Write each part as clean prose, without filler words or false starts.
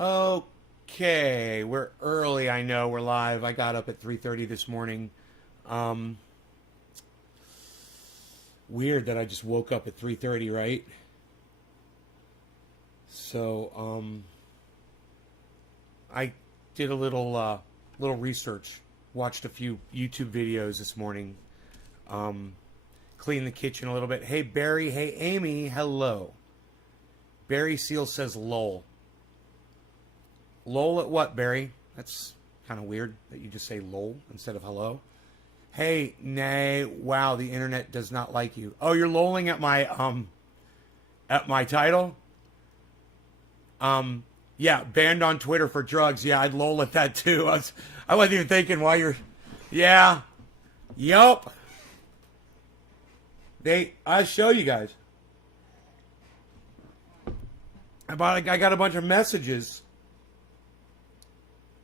Okay, we're early. I know we're live. I got up at 3:30 this morning. Weird that I just woke up at 3:30, right? So, I did a little research. Watched a few YouTube videos this morning. Cleaned the kitchen a little bit. Hey Barry. Hey Amy. Hello. Barry Seal says lol. Lol at what, Barry? That's kind of weird that you just say lol instead of hello. Hey, nay, wow, the internet does not like you. Oh, you're lolling at my title? Yeah, banned on Twitter for drugs. Yeah, I'd lol at that too. I wasn't even thinking why you're... Yeah. Yup. I'll show you guys. I got a bunch of messages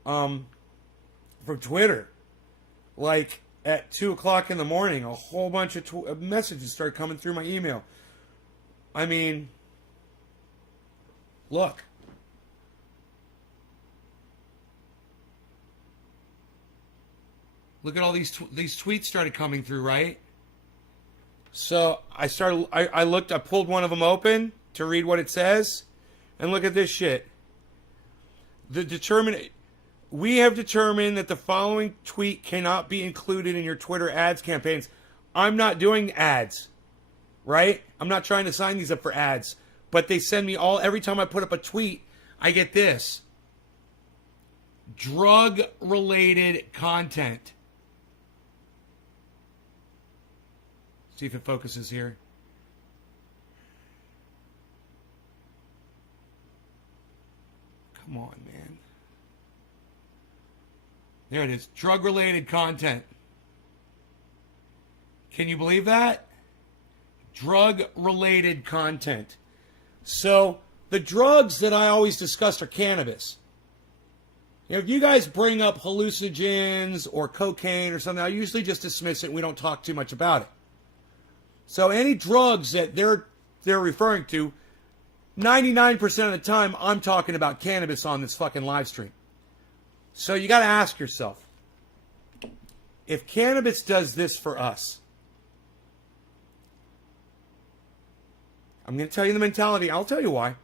from Twitter. Like at 2 o'clock in the morning, a whole bunch of messages started coming through my email. I mean, look. Look at all these tweets started coming through, right? So I pulled one of them open to read what it says, and look at this shit. We have determined that the following tweet cannot be included in your Twitter ads campaigns. I'm not doing ads, right? I'm not trying to sign these up for ads, but they send me every time I put up a tweet, I get this. Drug-related content. See if it focuses here. Come on, man. There it is. Drug-related content. Can you believe that? Drug-related content. So, the drugs that I always discuss are cannabis. You know, if you guys bring up hallucinogens or cocaine or something, I usually just dismiss it and we don't talk too much about it. So any drugs that they're referring to, 99% of the time, I'm talking about cannabis on this fucking live stream. So you got to ask yourself, if cannabis does this for us, I'm going to tell you the mentality. I'll tell you why.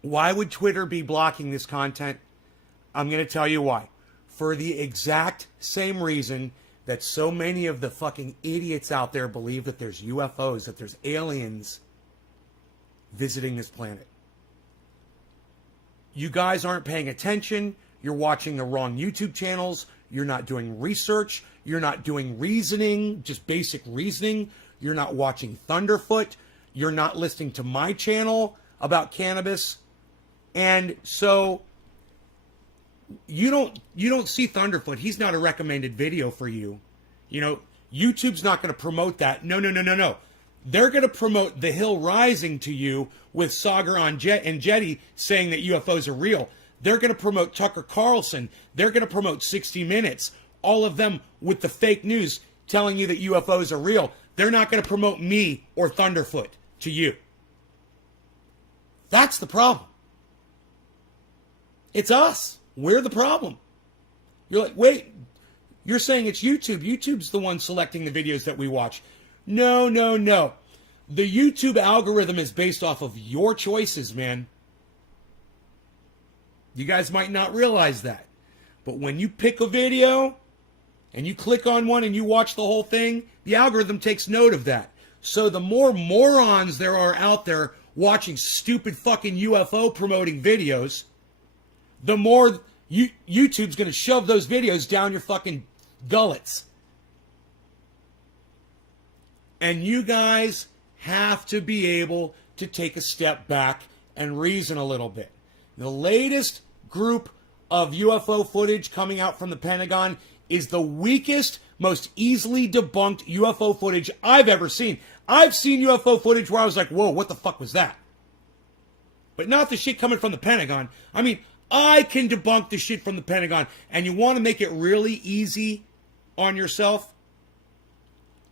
Why would Twitter be blocking this content? I'm going to tell you why. For the exact same reason that so many of the fucking idiots out there believe that there's UFOs, that there's aliens visiting this planet. You guys aren't paying attention. You're watching the wrong YouTube channels. You're not doing research. You're not doing reasoning, just basic reasoning. You're not watching Thunderfoot. You're not listening to my channel about cannabis. And so you don't see Thunderfoot. He's not a recommended video for you. You know, YouTube's not going to promote that. No. They're going to promote The Hill Rising to you with Sagar and Jetty saying that UFOs are real. They're going to promote Tucker Carlson. They're going to promote 60 Minutes. All of them with the fake news telling you that UFOs are real. They're not going to promote me or Thunderfoot to you. That's the problem. It's us. We're the problem. You're like, wait, you're saying it's YouTube. YouTube's the one selecting the videos that we watch. No. The YouTube algorithm is based off of your choices, man. You guys might not realize that. But when you pick a video and you click on one and you watch the whole thing, the algorithm takes note of that. So the more morons there are out there watching stupid fucking UFO promoting videos, the more YouTube's going to shove those videos down your fucking gullets. And you guys have to be able to take a step back and reason a little bit. The latest group of UFO footage coming out from the Pentagon is the weakest, most easily debunked UFO footage I've ever seen. I've seen UFO footage where I was like, whoa, what the fuck was that? But not the shit coming from the Pentagon. I mean, I can debunk the shit from the Pentagon. And you want to make it really easy on yourself?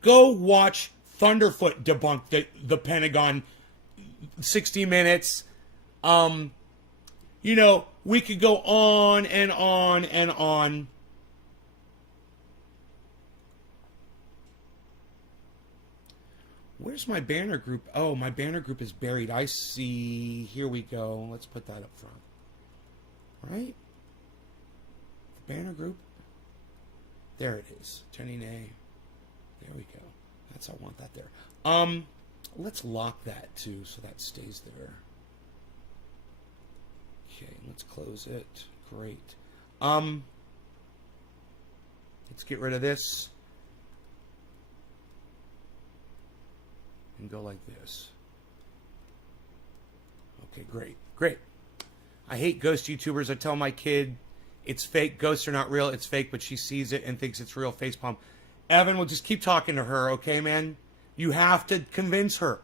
Go watch Thunderfoot debunk the Pentagon 60 Minutes. You know, we could go on and on and on. Where's my banner group? Oh, my banner group is buried. I see. Here we go. Let's put that up front. Right? The banner group. There it is. Turning A. There we go. I want that there. Let's lock that too, so that stays there. Okay, let's close it. Great. Let's get rid of this. And go like this. Okay, great. Great. I hate ghost YouTubers. I tell my kid it's fake. Ghosts are not real. It's fake, but she sees it and thinks it's real. Facepalm. Evan, we'll just keep talking to her, okay, man? You have to convince her.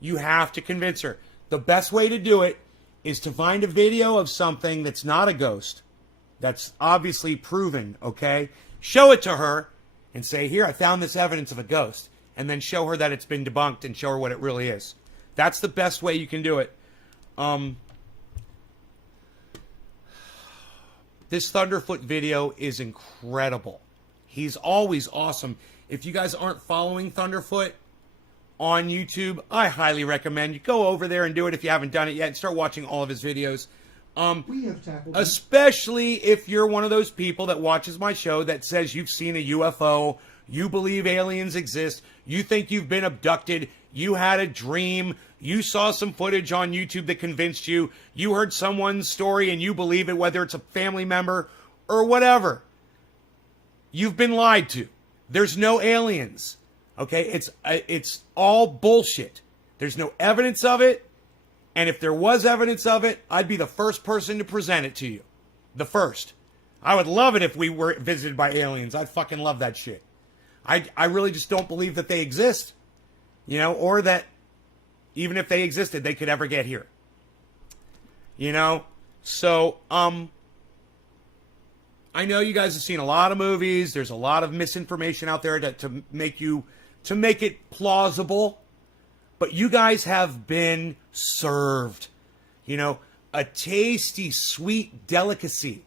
You have to convince her. The best way to do it is to find a video of something that's not a ghost, that's obviously proven, okay? Show it to her and say, here, I found this evidence of a ghost. And then show her that it's been debunked and show her what it really is. That's the best way you can do it. This Thunderfoot video is incredible. He's always awesome. If you guys aren't following Thunderfoot on YouTube, I highly recommend you go over there and do it if you haven't done it yet and start watching all of his videos. We have tackled especially if you're one of those people that watches my show that says you've seen a UFO, you believe aliens exist, you think you've been abducted, you had a dream, you saw some footage on YouTube that convinced you, you heard someone's story and you believe it, whether it's a family member or whatever. You've been lied to. There's no aliens. Okay? It's all bullshit. There's no evidence of it. And if there was evidence of it, I'd be the first person to present it to you. The first. I would love it if we were visited by aliens. I'd fucking love that shit. I really just don't believe that they exist. You know, or that even if they existed, they could ever get here. You know? So, I know you guys have seen a lot of movies. There's a lot of misinformation out there to make it plausible. But you guys have been served. You know, a tasty, sweet delicacy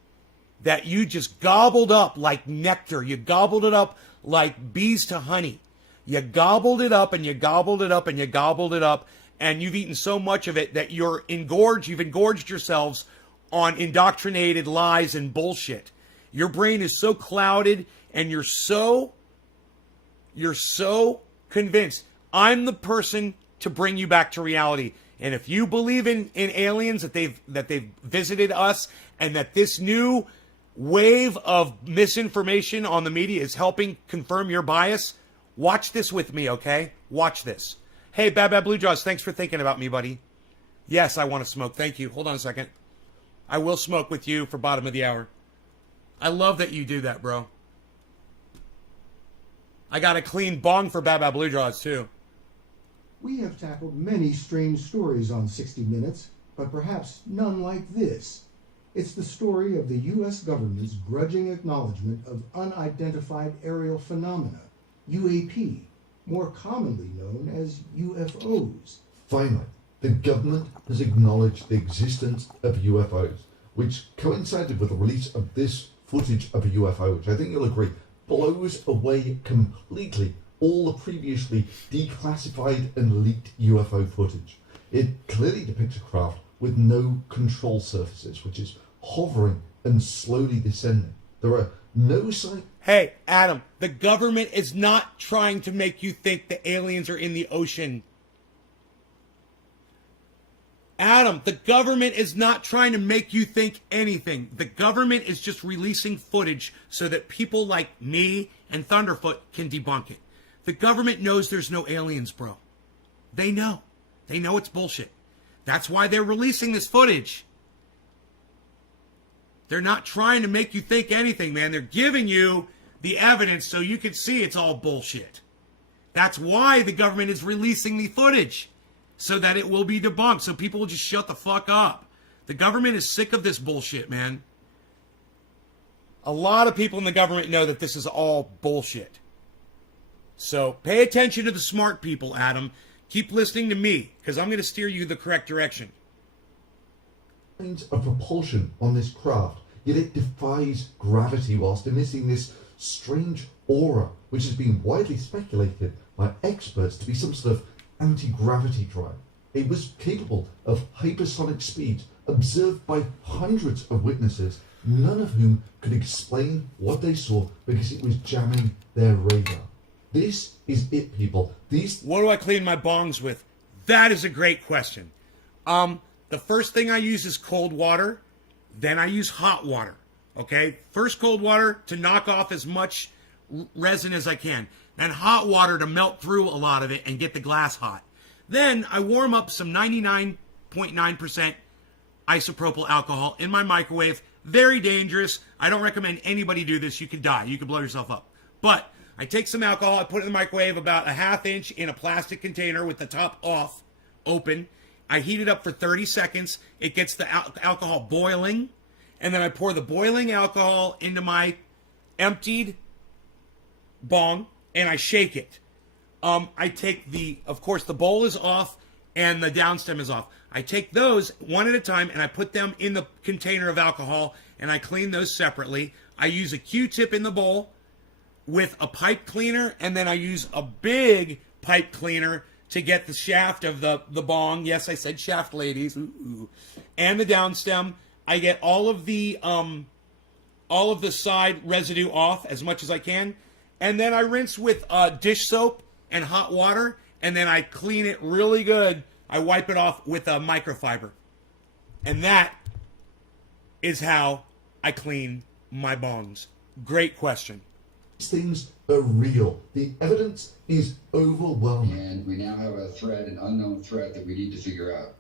that you just gobbled up like nectar. You gobbled it up like bees to honey. You gobbled it up and you gobbled it up and you gobbled it up. And you've eaten so much of it that you've engorged yourselves on indoctrinated lies and bullshit. Your brain is so clouded and you're so convinced. I'm the person to bring you back to reality. And if you believe in aliens, that they've visited us, and that this new wave of misinformation on the media is helping confirm your bias, watch this with me, okay? Watch this. Hey, Bad Blue Jaws, thanks for thinking about me, buddy. Yes, I want to smoke. Thank you. Hold on a second. I will smoke with you for bottom of the hour. I love that you do that, bro. I got a clean bong for Bad Blue Jaws, too. We have tackled many strange stories on 60 Minutes, but perhaps none like this. It's the story of the U.S. government's grudging acknowledgement of unidentified aerial phenomena, UAP, more commonly known as UFOs. Finally, the government has acknowledged the existence of UFOs, which coincided with the release of this footage of a UFO, which I think you'll agree blows away completely all the previously declassified and leaked UFO footage. It clearly depicts a craft with no control surfaces, which is hovering and slowly descending. There are no signs. Hey, Adam, the government is not trying to make you think the aliens are in the ocean. Adam, the government is not trying to make you think anything. The government is just releasing footage so that people like me and Thunderfoot can debunk it. The government knows there's no aliens, bro. They know. They know it's bullshit. That's why they're releasing this footage. They're not trying to make you think anything, man. They're giving you the evidence so you can see it's all bullshit. That's why the government is releasing the footage, so that it will be debunked, so people will just shut the fuck up. The government is sick of this bullshit, man. A lot of people in the government know that this is all bullshit. So pay attention to the smart people, Adam. Keep listening to me, because I'm going to steer you the correct direction. kinds of propulsion on this craft, yet it defies gravity whilst emitting this strange aura, which has been widely speculated by experts to be some sort of anti-gravity drive. It was capable of hypersonic speeds observed by hundreds of witnesses, none of whom could explain what they saw because it was jamming their radar. This is it, people. What do I clean my bongs with? That is a great question. The first thing I use is cold water. Then I use hot water. Okay? First cold water to knock off as much resin as I can. Then hot water to melt through a lot of it and get the glass hot. Then I warm up some 99.9% isopropyl alcohol in my microwave. Very dangerous. I don't recommend anybody do this. You could die. You could blow yourself up. But I take some alcohol, I put it in the microwave about a ½ inch in a plastic container with the top off, open. I heat it up for 30 seconds. It gets the alcohol boiling. And then I pour the boiling alcohol into my emptied bong and I shake it. I take of course, the bowl is off and the downstem is off. I take those one at a time and I put them in the container of alcohol and I clean those separately. I use a Q-tip in the bowl with a pipe cleaner, and then I use a big pipe cleaner to get the shaft of the bong. Yes, I said shaft, ladies. Ooh, ooh. And the downstem. I get all of the side residue off as much as I can, and then I rinse with dish soap and hot water, and then I clean it really good. I wipe it off with a microfiber, and that is how I clean my bongs. Great question. These things are real. The evidence is overwhelming. And we now have a threat, an unknown threat that we need to figure out.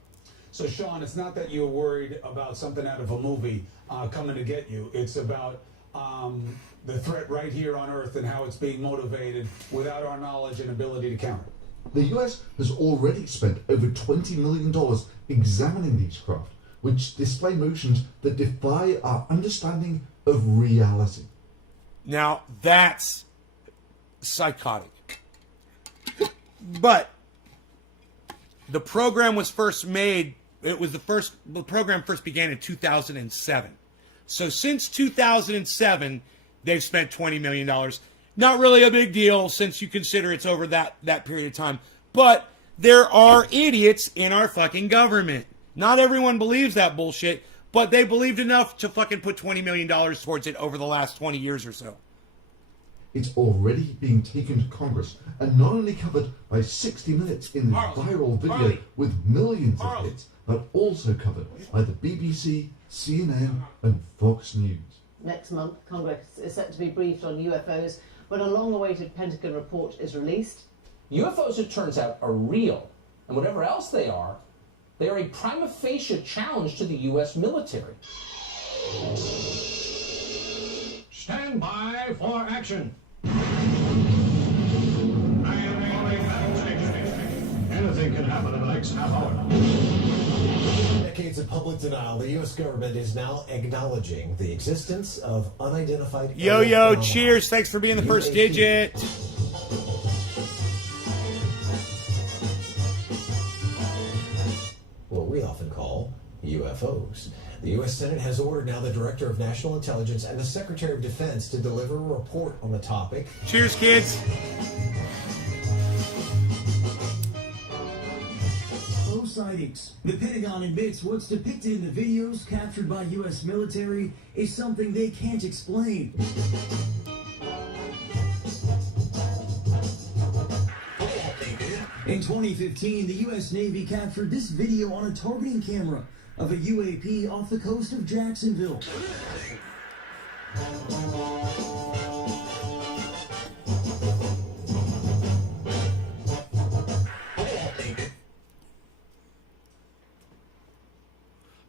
So, Sean, it's not that you're worried about something out of a movie coming to get you. It's about the threat right here on Earth and how it's being motivated without our knowledge and ability to counter. The US has already spent over $20 million examining these craft, which display motions that defy our understanding of reality. Now, that's psychotic. But the program was first made, the program first began in 2007. So since 2007, they've spent $20 million. Not really a big deal since you consider it's over that period of time. But there are idiots in our fucking government. Not everyone believes that bullshit, but they believed enough to fucking put $20 million towards it over the last 20 years or so. It's already being taken to Congress and not only covered by 60 Minutes in the viral video with millions of hits, but also covered by the BBC, CNN, and Fox News. Next month, Congress is set to be briefed on UFOs when a long-awaited Pentagon report is released. UFOs, it turns out, are real, and whatever else they are a prima facie challenge to the U.S. military. Stand by for action. Anything can happen in the next half hour. Decades of public denial, the U.S. government is now acknowledging the existence of unidentified... Yo, cheers. Thanks for being the first digit. What we often call UFOs. The U.S. Senate has ordered now the Director of National Intelligence and the Secretary of Defense to deliver a report on the topic. Cheers, kids. Sightings. The Pentagon admits what's depicted in the videos captured by U.S. military is something they can't explain. In 2015, the U.S. Navy captured this video on a targeting camera of a UAP off the coast of Jacksonville.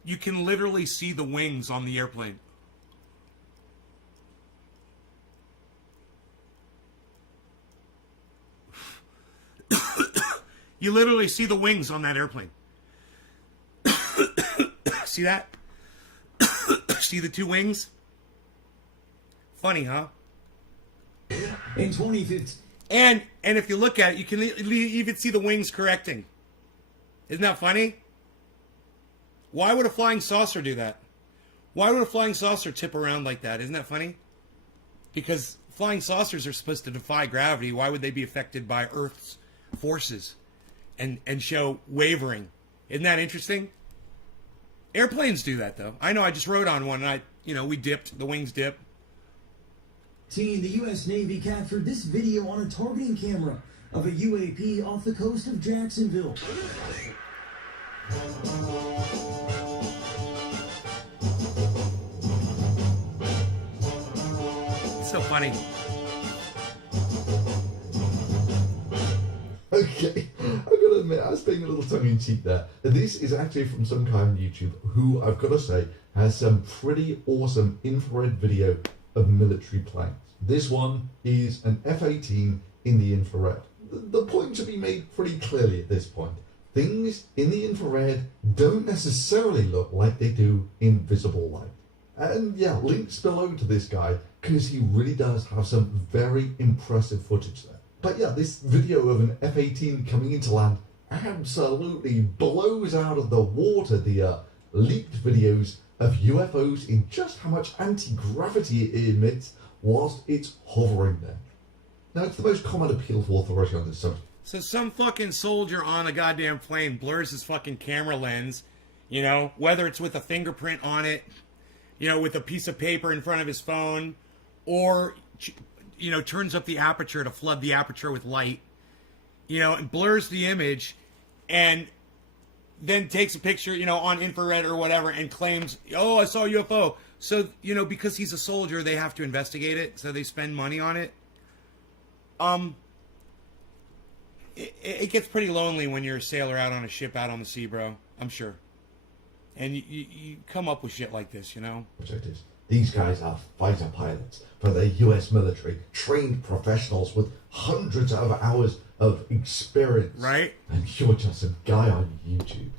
You can literally see the wings on the airplane. You literally see the wings on that airplane. See that? See the two wings? Funny, huh? In 2015. And if you look at it, you can even see the wings correcting. Isn't that funny? Why would a flying saucer do that? Why would a flying saucer tip around like that? Isn't that funny? Because flying saucers are supposed to defy gravity. Why would they be affected by Earth's forces and show wavering? Isn't that interesting? Airplanes do that, though. I know. I just rode on one, and we dipped. The wings dip. The U.S. Navy captured this video on a targeting camera of a UAP off the coast of Jacksonville. It's so funny. Okay, I've got to admit, I was being a little tongue-in-cheek there. This is actually from some guy on YouTube who, I've got to say, has some pretty awesome infrared video of military planes. This one is an F-18 in the infrared. The point should be made pretty clearly at this point. Things in the infrared don't necessarily look like they do in visible light. And yeah, links below to this guy, because he really does have some very impressive footage there. But yeah, this video of an F-18 coming into land absolutely blows out of the water the leaked videos of UFOs in just how much anti-gravity it emits whilst it's hovering there. Now, it's the most common appeal to authority on this subject. So some fucking soldier on a goddamn plane blurs his fucking camera lens, whether it's with a fingerprint on it, with a piece of paper in front of his phone, or, turns up the aperture to flood the aperture with light, and blurs the image, and then takes a picture, on infrared or whatever, and claims, oh, I saw a UFO. So, because he's a soldier, they have to investigate it, so they spend money on it. It gets pretty lonely when you're a sailor out on a ship out on the sea, bro. I'm sure. And you come up with shit like this, Project is, these guys are fighter pilots for the US military, trained professionals with hundreds of hours of experience. Right? And you're just a guy on YouTube.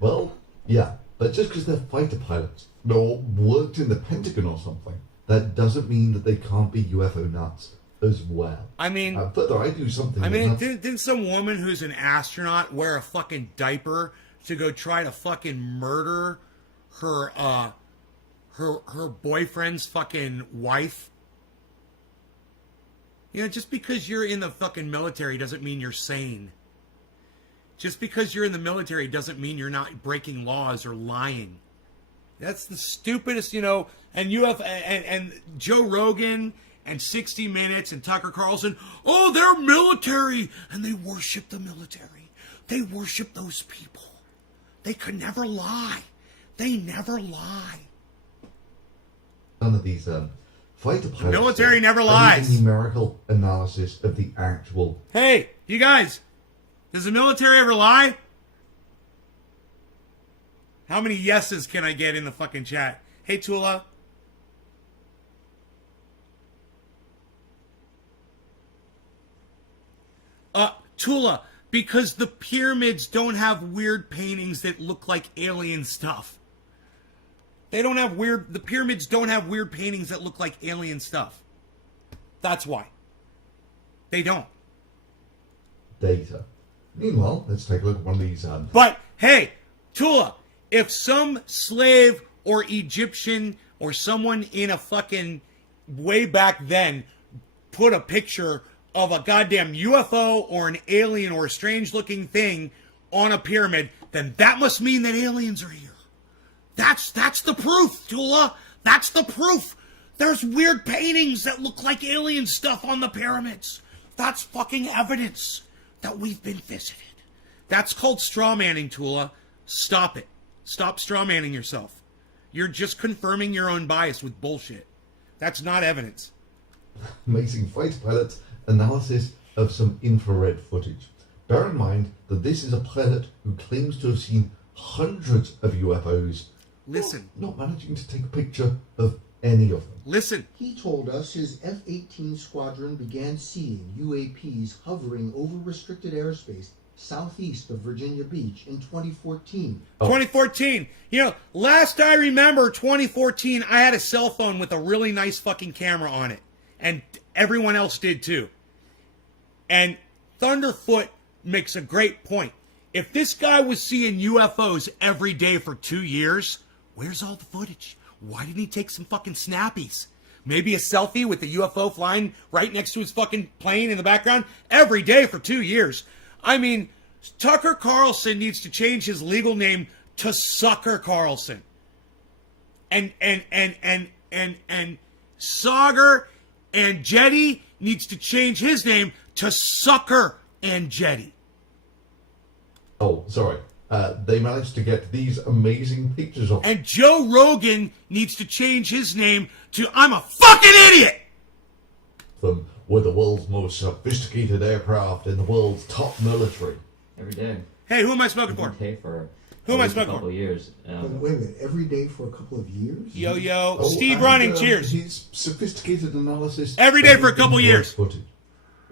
Well, yeah, but just because they're fighter pilots or worked in the Pentagon or something, that doesn't mean that they can't be UFO nuts as well. I mean, further, I do something. Didn't some woman who's an astronaut wear a fucking diaper to go try to fucking murder her boyfriend's fucking wife? Just because you're in the fucking military doesn't mean you're sane. Just because you're in the military doesn't mean you're not breaking laws or lying. That's the stupidest, and and Joe Rogan and 60 Minutes and Tucker Carlson, oh, they're military, and they worship the military. They worship those people. They could never lie. They never lie. None of these fighter pilots. The military never lies. Numerical analysis of the actual. Hey, you guys, does the military ever lie? How many yeses can I get in the fucking chat? Hey, Tula. Tula, because the pyramids don't have weird paintings that look like alien stuff. The pyramids don't have weird paintings that look like alien stuff. That's why. They don't. Data. Meanwhile, let's take a look at one of these. But, hey, Tula, if some slave or Egyptian or someone in a fucking way back then put a picture of a goddamn UFO or an alien or a strange looking thing on a pyramid, then that must mean that aliens are here. That's the proof, Tula. That's the proof. There's weird paintings that look like alien stuff on the pyramids. That's fucking evidence that we've been visited. That's called straw manning, Tula. Stop it. Stop straw manning yourself. You're just confirming your own bias with bullshit. That's not evidence. Amazing fighter pilot analysis of some infrared footage. Bear in mind that this is a pilot who claims to have seen hundreds of UFOs. Listen. Not managing to take a picture of any of them. Listen. He told us his F-18 squadron began seeing UAPs hovering over restricted airspace southeast of Virginia Beach in 2014. 2014. Last I remember 2014, I had a cell phone with a really nice fucking camera on it. And everyone else did too. And Thunderfoot makes a great point. If this guy was seeing UFOs every day for 2 years, where's all the footage? Why didn't he take some fucking snappies? Maybe a selfie with the UFO flying right next to his fucking plane in the background every day for 2 years. I mean, Tucker Carlson needs to change his legal name to Sucker Carlson. And Saagar Enjeti needs to change his name to Sucker Enjeti. Oh, sorry. They managed to get these amazing pictures of And Joe Rogan needs to change his name to I'm a fucking idiot! them with the world's most sophisticated aircraft in the world's top military. Every day. Hey, who am I smoking for? Okay, for Who am I at least smoking a couple for? of years. Wait a minute, every day for a couple of years? Yo, yo. Oh, Steve and, Running, cheers. His sophisticated analysis. Every day for a couple of years. footage.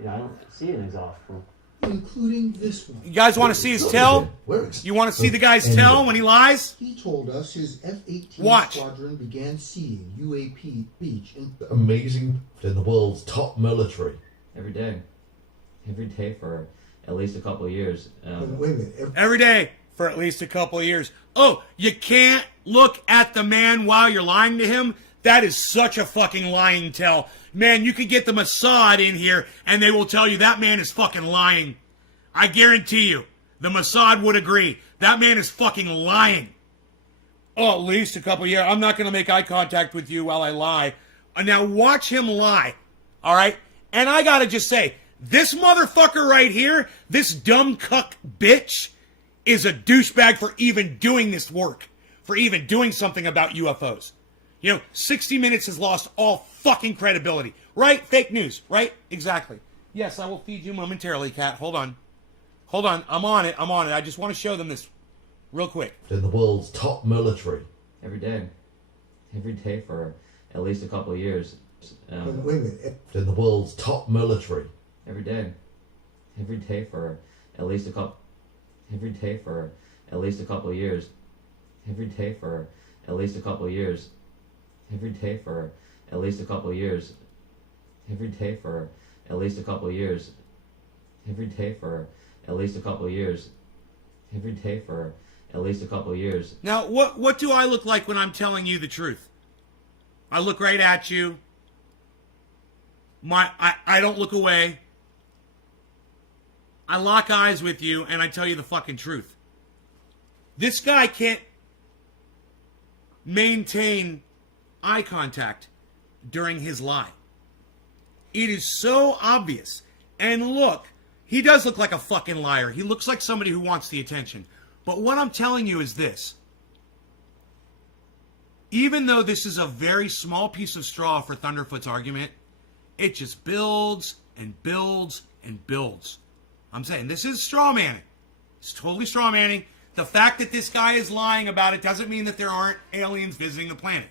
Yeah, I don't see an exhaust from. Including this one. You guys want to see his tail? You want to see the guy's tail when he lies? He told us his F-18 Watch. squadron began seeing UAP beach in Amazing in the world's top military. Every day. Every day for at least a couple of years. Wait a minute. Every day for at least a couple of years. Oh, you can't look at the man while you're lying to him? That is such a fucking lying tell. Man, you could get the Mossad in here and they will tell you that man is fucking lying. I guarantee you, the Mossad would agree. That man is fucking lying. Oh, at least a couple of years. I'm not going to make eye contact with you while I lie. Now watch him lie. All right? And I got to just say, this motherfucker right here, this dumb cuck bitch, is a douchebag for even doing this work, for even doing something about UFOs. You know, 60 Minutes has lost all fucking credibility. Right? Fake news. Right? Exactly. Yes, I will feed you momentarily, Kat. Hold on. Hold on. I'm on it. I just want to show them this real quick. In the world's top military. Every day. Every day for at least a couple of years. Wait a minute. In the world's top military. Every day. Every day for at least a couple. Every day for at least a couple of years. Every day for at least a couple of years. Every day for at least a couple of years. Every day for at least a couple of years. Every day for at least a couple of years. Every day for at least a couple of years. Now, what do I look like when I'm telling you the truth? I look right at you. I don't look away. I lock eyes with you and I tell you the fucking truth. This guy can't maintain eye contact during his lie. It is so obvious. And look, he does look like a fucking liar. He looks like somebody who wants the attention. But what I'm telling you is this. Even though this is a very small piece of straw for Thunderfoot's argument, it just builds and builds and builds. I'm saying this is straw manning. It's totally straw manning. The fact that this guy is lying about it doesn't mean that there aren't aliens visiting the planet.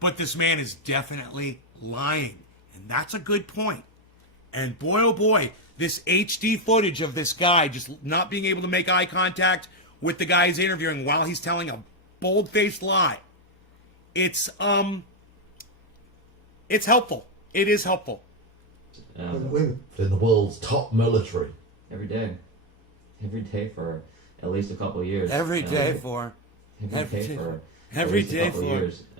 But this man is definitely lying. And that's a good point. And boy, oh boy, this HD footage of this guy just not being able to make eye contact with the guy he's interviewing while he's telling a bold-faced lie. It's helpful. It is helpful. In the world's top military. Every day. Every day for at least a couple of years. Every day for the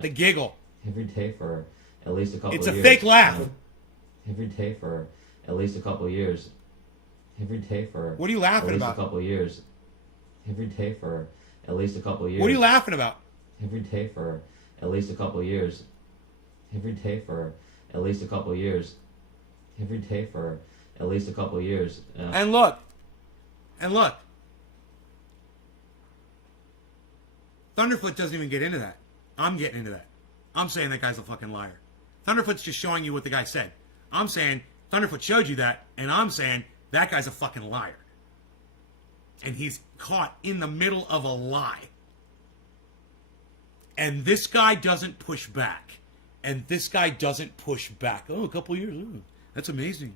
giggle. Every day for at least a couple of years. It's a fake laugh. Every day for at least a couple of years. Every day for what are you laughing at least about? A couple of years. Every day for at least a couple of years. What are you laughing about? Every day for at least a couple of years. Every day for at least a couple of years. Every day for at least a couple of years. And look. Thunderfoot doesn't even get into that. I'm getting into that. I'm saying that guy's a fucking liar. Thunderfoot's just showing you what the guy said. I'm saying Thunderfoot showed you that, and I'm saying that guy's a fucking liar. And he's caught in the middle of a lie. And this guy doesn't push back. Oh, a couple years. Ooh, that's amazing.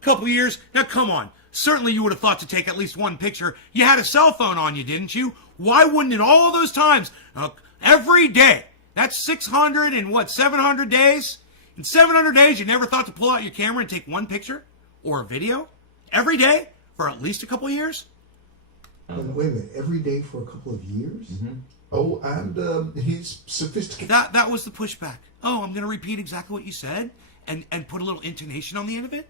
Couple years? Now, come on. Certainly you would have thought to take at least one picture. You had a cell phone on you, didn't you? Why wouldn't in all those times, every day, that's 600 and 700 days? In 700 days, you never thought to pull out your camera and take one picture or a video? Every day? For at least a couple years? Wait a minute, every day for a couple of years? Oh, and he's sophisticated. That was the pushback. Oh, I'm going to repeat exactly what you said and put a little intonation on the end of it.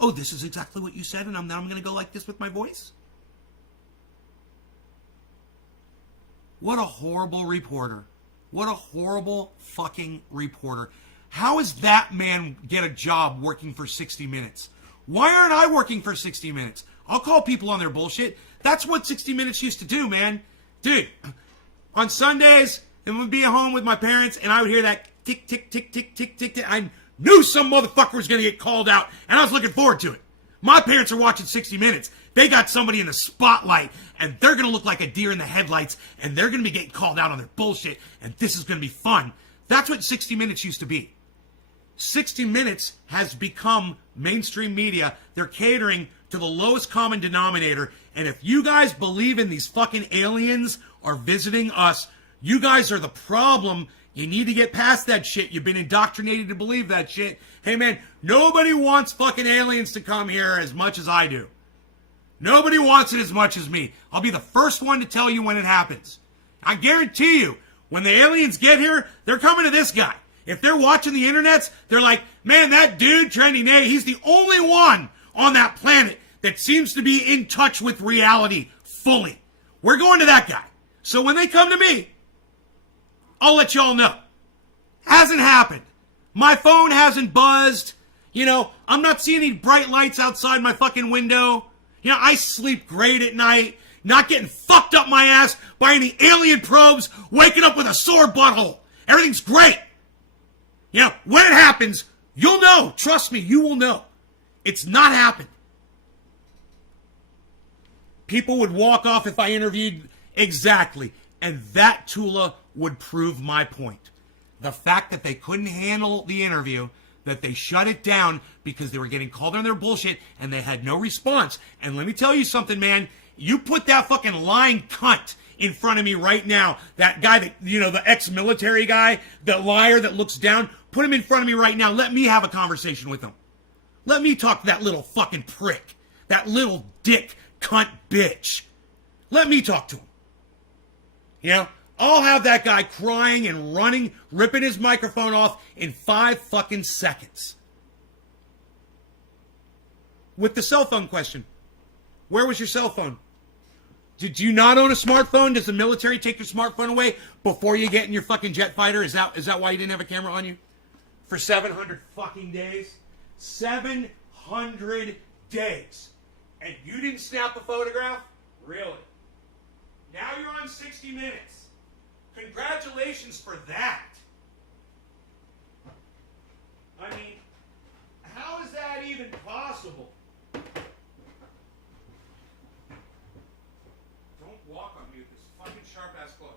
Oh, this is exactly what you said, and now I'm going to go like this with my voice. What a horrible reporter. What a horrible fucking reporter. How does that man get a job working for 60 Minutes? Why aren't I working for 60 Minutes? I'll call people on their bullshit. That's what 60 Minutes used to do, man. Dude, on Sundays, and would be at home with my parents, and I would hear that tick, tick, tick, tick, tick, tick, tick. I knew some motherfucker was going to get called out, and I was looking forward to it. My parents are watching 60 Minutes. They got somebody in the spotlight, and they're going to look like a deer in the headlights, and they're going to be getting called out on their bullshit, and this is going to be fun. That's what 60 Minutes used to be. 60 Minutes has become mainstream media. They're catering to the lowest common denominator, and if you guys believe in these fucking aliens are visiting us, you guys are the problem. You need to get past that shit. You've been indoctrinated to believe that shit. Hey man, nobody wants fucking aliens to come here as much as I do. Nobody wants it as much as me. I'll be the first one to tell you when it happens. I guarantee you, when the aliens get here, they're coming to this guy. If they're watching the internets, they're like, man, that dude, Trendy Nate, he's the only one on that planet that seems to be in touch with reality fully. We're going to that guy. So when they come to me, I'll let y'all know. Hasn't happened. My phone hasn't buzzed. You know, I'm not seeing any bright lights outside my fucking window. You know, I sleep great at night. Not getting fucked up my ass by any alien probes, waking up with a sore butthole. Everything's great. You know, when it happens, you'll know. Trust me, you will know. It's not happened. People would walk off if I interviewed exactly. And that, Tula, would prove my point. The fact that they couldn't handle the interview, that they shut it down because they were getting called on their bullshit and they had no response. And let me tell you something, man. You put that fucking lying cunt in front of me right now. That guy that, you know, the ex-military guy, the liar that looks down, put him in front of me right now. Let me have a conversation with him. Let me talk to that little fucking prick. That little dick cunt bitch. Let me talk to him. You know, I'll have that guy crying and running, ripping his microphone off in 5 fucking seconds. With the cell phone question. Where was your cell phone? Did you not own a smartphone? Does the military take your smartphone away before you get in your fucking jet fighter? Is that why you didn't have a camera on you? For 700 fucking days? 700 days. And you didn't snap a photograph? Really? Now you're on 60 Minutes. Congratulations for that. I mean, how is that even possible? Don't walk on me with this fucking sharp-ass clothes.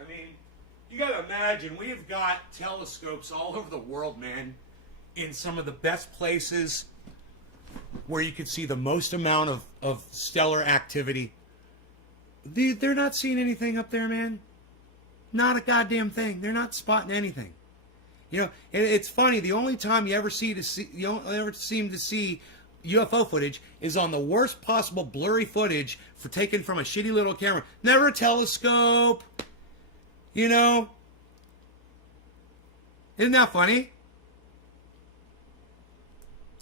I mean, you gotta imagine, we've got telescopes all over the world, man, in some of the best places where you could see the most amount of stellar activity. They're not seeing anything up there, man. Not a goddamn thing. They're not spotting anything. You know, it's funny. The only time you ever seem to see UFO footage is on the worst possible blurry footage taken from a shitty little camera. Never a telescope. You know? Isn't that funny?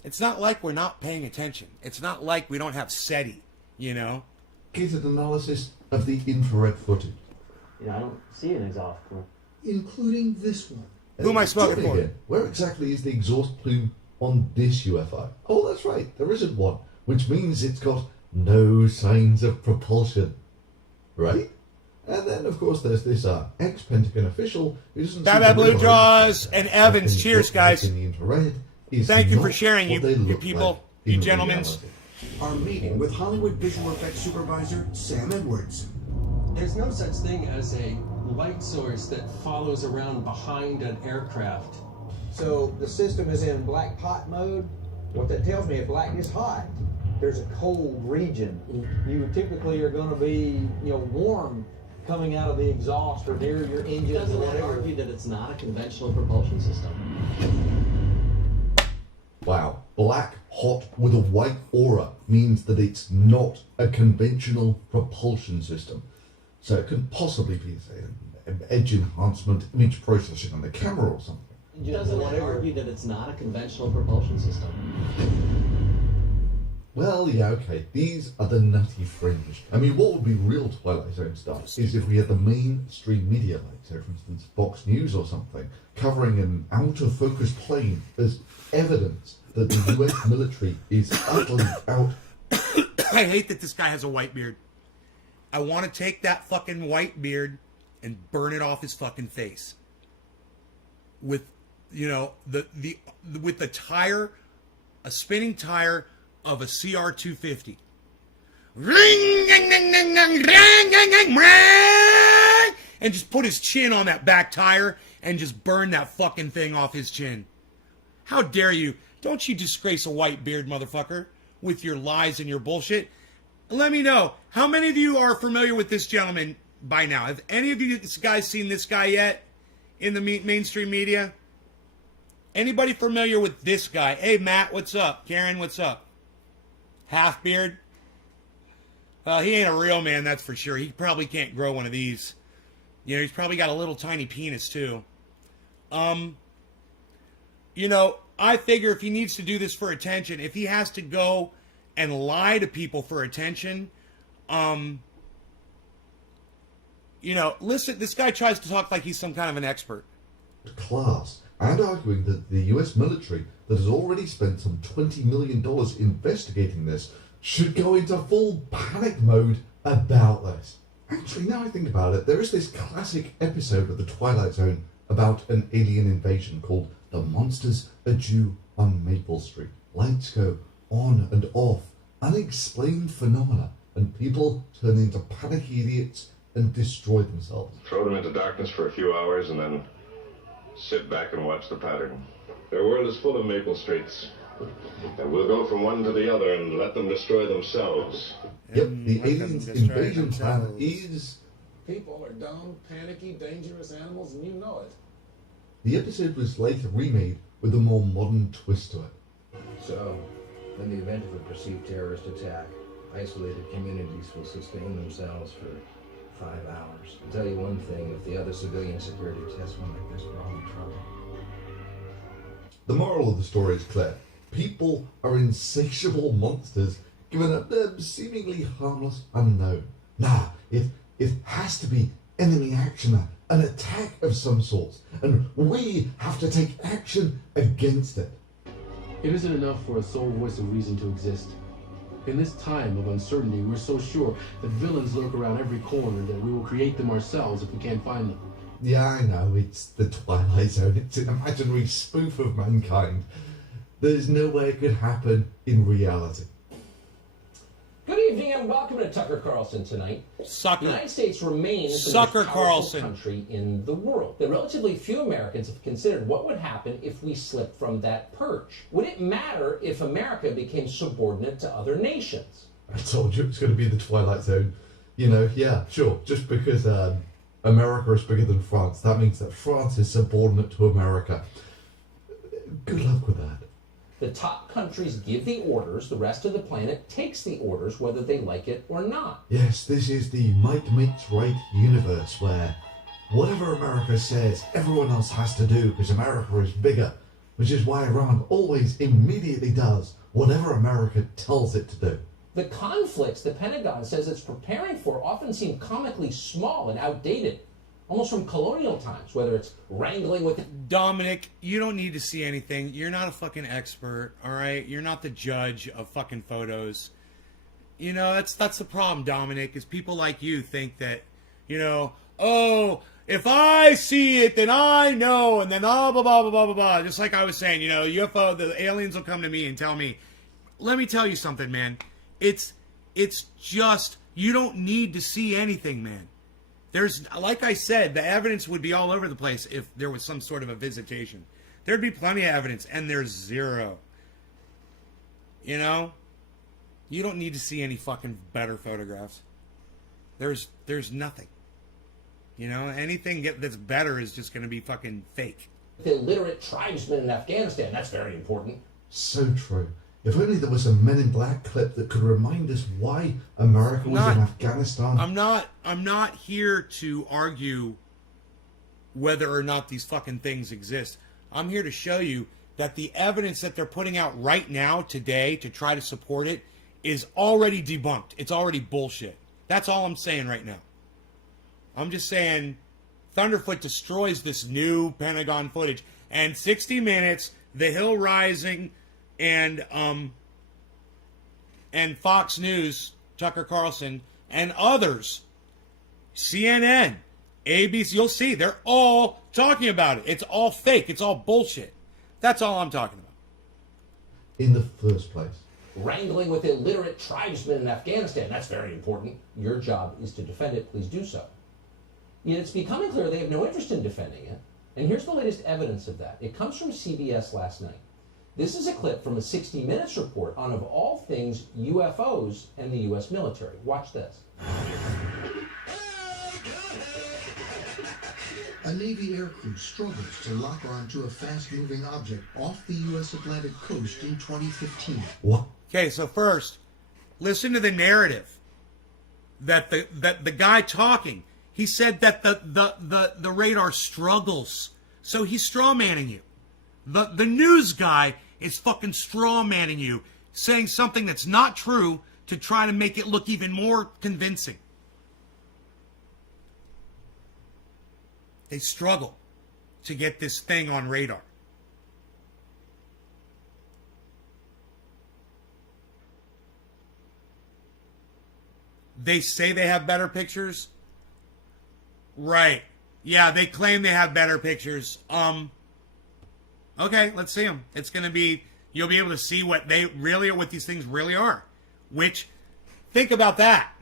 It's not like we're not paying attention. It's not like we don't have SETI, you know? Gated analysis of the infrared footage. Yeah, I don't see an exhaust plume. Including this one. Who am I smoking for? Again, where exactly is the exhaust plume on this UFO? Oh, that's right, there isn't one, which means it's got no signs of propulsion. Right? And then, of course, there's this ex-Pentagon official who doesn't Bad Blue Draws and Evans. Cheers, guys. In the infrared is Thank you for not sharing, what they you look people, like you in gentlemen. reality. Our meeting with Hollywood visual effects supervisor Sam Edwards. There's no such thing as a light source that follows around behind an aircraft. So the system is in black pot mode. What that tells me is black is hot. There's a cold region. You typically are going to be, warm coming out of the exhaust or near your engine. Doesn't that argue that it's not a conventional propulsion system? Wow. Black, hot, with a white aura means that it's not a conventional propulsion system. So it couldn't possibly be, say, an edge enhancement, image processing on the camera or something. Doesn't that argue that it's not a conventional propulsion system? Well, yeah, okay. These are the nutty fringe. I mean, what would be real Twilight Zone stuff is if we had the mainstream media, like, say, for instance, Fox News or something, covering an out-of-focus plane as evidence that the US military is utterly out. I hate that this guy has a white beard. I want to take that fucking white beard and burn it off his fucking face. With, with the tire, a spinning tire of a CR250. And just put his chin on that back tire and just burn that fucking thing off his chin. How dare you? Don't you disgrace a white beard, motherfucker, with your lies and your bullshit. Let me know, how many of you are familiar with this gentleman by now? Have any of you guys seen this guy yet in the mainstream media? Anybody familiar with this guy? Hey, Matt, what's up? Karen, what's up? Half beard? Well, he ain't a real man, that's for sure. He probably can't grow one of these. He's probably got a little tiny penis, too. I figure if he needs to do this for attention, if he has to go and lie to people for attention, listen, this guy tries to talk like he's some kind of an expert. Class, and arguing that the US military, that has already spent some $20 million investigating this, should go into full panic mode about this. Actually, now I think about it, there is this classic episode of The Twilight Zone about an alien invasion called The Monsters Are Due on Maple Street. Lights go on and off, unexplained phenomena, and people turn into panicky idiots and destroy themselves. Throw them into darkness for a few hours and then sit back and watch the pattern. Their world is full of Maple Streets, and we'll go from one to the other and let them destroy themselves. Yep, the aliens' invasion plan is... People are dumb, panicky, dangerous animals, and you know it. The episode was later remade with a more modern twist to it. So, in the event of a perceived terrorist attack, isolated communities will sustain themselves for 5 hours. I'll tell you one thing, if the other civilian security tests one like this, we're all in trouble. The moral of the story is clear. People are insatiable monsters given a seemingly harmless unknown. Nah, it has to be enemy action, an attack of some sort, and we have to take action against it. It isn't enough for a sole voice of reason to exist. In this time of uncertainty, we're so sure that villains lurk around every corner that we will create them ourselves if we can't find them. Yeah, I know, it's the Twilight Zone. It's an imaginary spoof of mankind. There's no way it could happen in reality. Good evening and welcome to Tucker Carlson Tonight. Sucker. The United States remains the Sucker most powerful Carlson. country in the world. But relatively few Americans have considered what would happen if we slipped from that perch. Would it matter if America became subordinate to other nations? I told you it was going to be the Twilight Zone. Yeah, sure. Just because America is bigger than France, that means that France is subordinate to America. Good luck with that. The top countries give the orders, the rest of the planet takes the orders whether they like it or not. Yes, this is the might makes right universe where whatever America says, everyone else has to do because America is bigger, which is why Iran always immediately does whatever America tells it to do. The conflicts the Pentagon says it's preparing for often seem comically small and outdated, almost from colonial times, whether it's wrangling with... Dominic, you don't need to see anything. You're not a fucking expert, all right? You're not the judge of fucking photos. That's the problem, Dominic, is people like you think that, oh, if I see it, then I know, and then blah, blah, blah, blah, blah, blah. Just like I was saying, UFO, the aliens will come to me and tell me. Let me tell you something, man. It's just, you don't need to see anything, man. There's, like I said, the evidence would be all over the place if there was some sort of a visitation. There'd be plenty of evidence, and there's zero. You know? You don't need to see any fucking better photographs. There's nothing. You know, anything that's better is just going to be fucking fake. The illiterate tribesmen in Afghanistan, that's very important. So true. If only there was a Men in Black clip that could remind us why America was in Afghanistan. I'm not here to argue whether or not these fucking things exist. I'm here to show you that the evidence that they're putting out right now, today, to try to support it, is already debunked. It's already bullshit. That's all I'm saying right now. I'm just saying Thunderfoot destroys this new Pentagon footage. And 60 Minutes, The Hill Rising, and Fox News, Tucker Carlson, and others, CNN, ABC, you'll see, they're all talking about it. It's all fake. It's all bullshit. That's all I'm talking about. In the first place. Wrangling with illiterate tribesmen in Afghanistan, that's very important. Your job is to defend it. Please do so. Yet it's becoming clear they have no interest in defending it. And here's the latest evidence of that. It comes from CBS last night. This is a clip from a 60 Minutes report on, of all things, UFOs and the U.S. military. Watch this. A Navy aircrew struggles to lock onto a fast-moving object off the U.S. Atlantic coast in 2015. What? Okay, so first, listen to the narrative that the guy talking, he said that the radar struggles. So he's straw-manning you. The news guy is fucking straw-manning you, saying something that's not true to try to make it look even more convincing. They struggle to get this thing on radar. They say they have better pictures. Right. Yeah, they claim they have better pictures. Okay, let's see them. It's going to be, you'll be able to see what they really are, what these things really are. Which, think about that.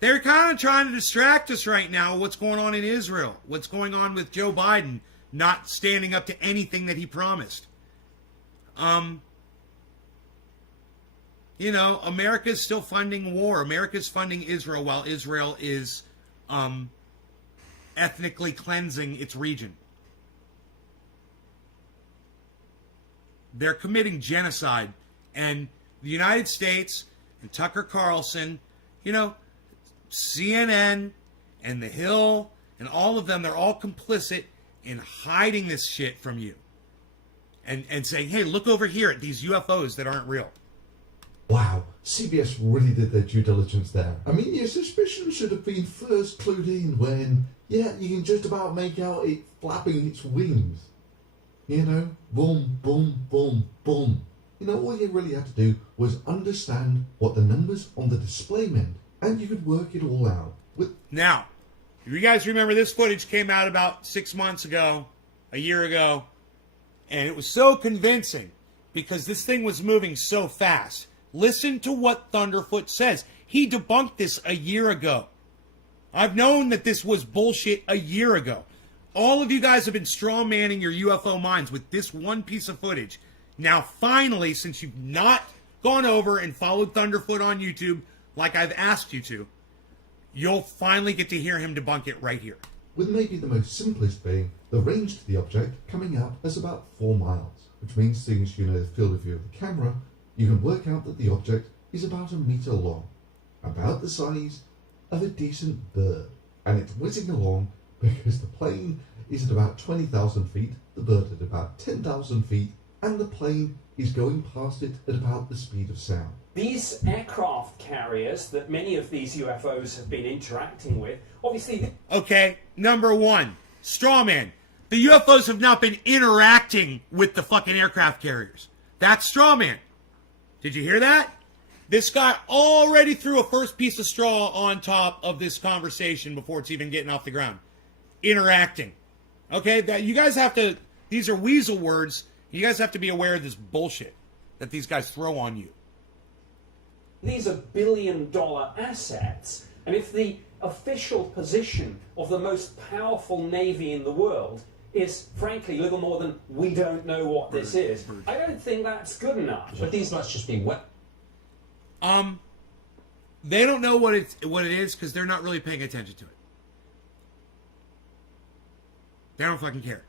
They're kind of trying to distract us right now with what's going on in Israel. What's going on with Joe Biden not standing up to anything that he promised. You know, America's still funding war. America's funding Israel while Israel is ethnically cleansing its region. They're committing genocide. And the United States and Tucker Carlson, you know, CNN and The Hill and all of them, they're all complicit in hiding this shit from you. And saying, hey, look over here at these UFOs that aren't real. Wow, CBS really did their due diligence there. I mean, your suspicion should have been first clued in when, yeah, you can just about make out it flapping its wings. You know, boom, boom, boom, boom. You know, all you really had to do was understand what the numbers on the display meant, and you could work it all out. Now, if you guys remember, this footage came out about 6 months ago, a year ago, and it was so convincing because this thing was moving so fast. Listen to what Thunderfoot says. He debunked this a year ago. I've known that this was bullshit a year ago. All of you guys have been straw-manning your UFO minds with this one piece of footage. Now, finally, since you've not gone over and followed Thunderfoot on YouTube like I've asked you to, you'll finally get to hear him debunk it right here. With maybe the most simplest being the range to the object coming out as about 4 miles, which means seeing as you know the field of view of the camera, you can work out that the object is about 1 meter long, about the size of a decent bird, and it's whizzing along because the plane is at about 20,000 feet, the bird at about 10,000 feet, and the plane is going past it at about the speed of sound. These aircraft carriers that many of these UFOs have been interacting with, obviously... Okay, number one, strawman. The UFOs have not been interacting with the fucking aircraft carriers. That's strawman. Did you hear that? This guy already threw a first piece of straw on top of this conversation before it's even getting off the ground. Interacting. Okay, that you guys have to, these are weasel words. You guys have to be aware of this bullshit. that these guys throw on you. These are billion-dollar assets, and if the official position of the most powerful navy in the world is, frankly, little more than we don't know what this is, I don't think that's good enough. But these must just be what? They don't know what it is because they're not really paying attention to it. They don't fucking care.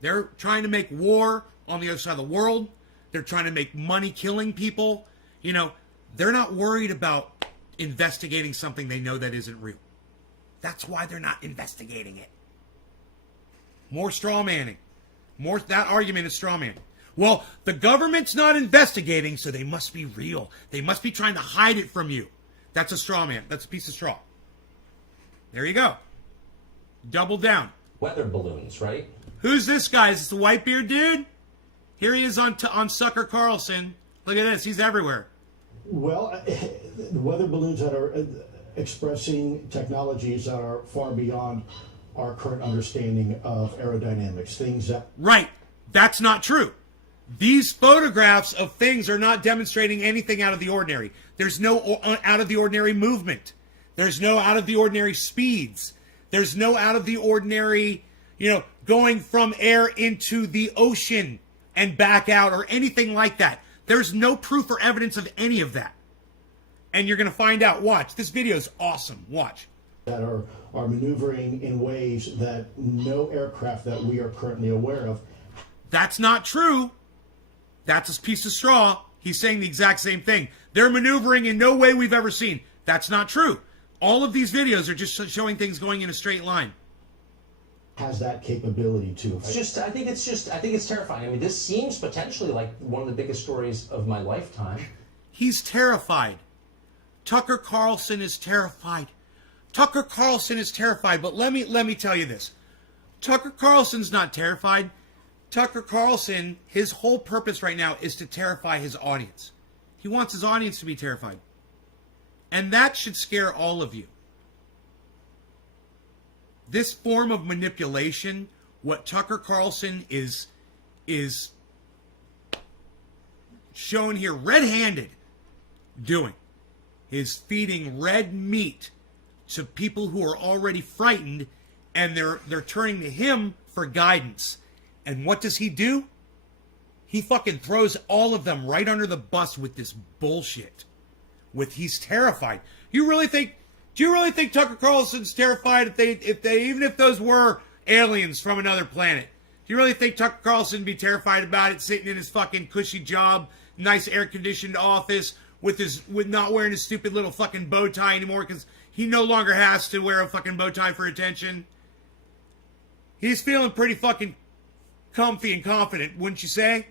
They're trying to make war on the other side of the world. They're trying to make money killing people. You know, they're not worried about investigating something they know that isn't real. That's why they're not investigating it. More straw manning. That argument is straw manning. Well, the government's not investigating, so they must be real. They must be trying to hide it from you. That's a straw man. That's a piece of straw. There you go. Double down. Weather balloons, right? Who's this guy? Is this the Whitebeard dude? Here he is on Sucker Carlson. Look at this. He's everywhere. Well, the weather balloons that are expressing technologies that are far beyond our current understanding of aerodynamics. Things that... Right. That's not true. These photographs of things are not demonstrating anything out of the ordinary. There's no out of the ordinary movement. There's no out of the ordinary speeds. There's no out of the ordinary, going from air into the ocean and back out or anything like that. There's no proof or evidence of any of that. And you're going to find out. Watch. This video is awesome. Watch. That are maneuvering in ways that no aircraft that we are currently aware of. That's not true. That's a piece of straw. He's saying the exact same thing. They're maneuvering in no way we've ever seen. That's not true. All of these videos are just showing things going in a straight line. Has that capability to. I think it's terrifying. I mean, this seems potentially like one of the biggest stories of my lifetime. He's terrified. Tucker Carlson is terrified. Tucker Carlson is terrified, but let me tell you this. Tucker Carlson's not terrified. Tucker Carlson, his whole purpose right now is to terrify his audience. He wants his audience to be terrified. And that should scare all of you. This form of manipulation, what Tucker Carlson is shown here red-handed doing, is feeding red meat to people who are already frightened, and they're turning to him for guidance. And what does he do? He fucking throws all of them right under the bus with this bullshit. He's terrified. Do you really think Tucker Carlson's terrified even if those were aliens from another planet? Do you really think Tucker Carlson would be terrified about it, sitting in his fucking cushy job, nice air-conditioned office, with not wearing his stupid little fucking bow tie anymore because he no longer has to wear a fucking bow tie for attention? He's feeling pretty fucking comfy and confident, wouldn't you say?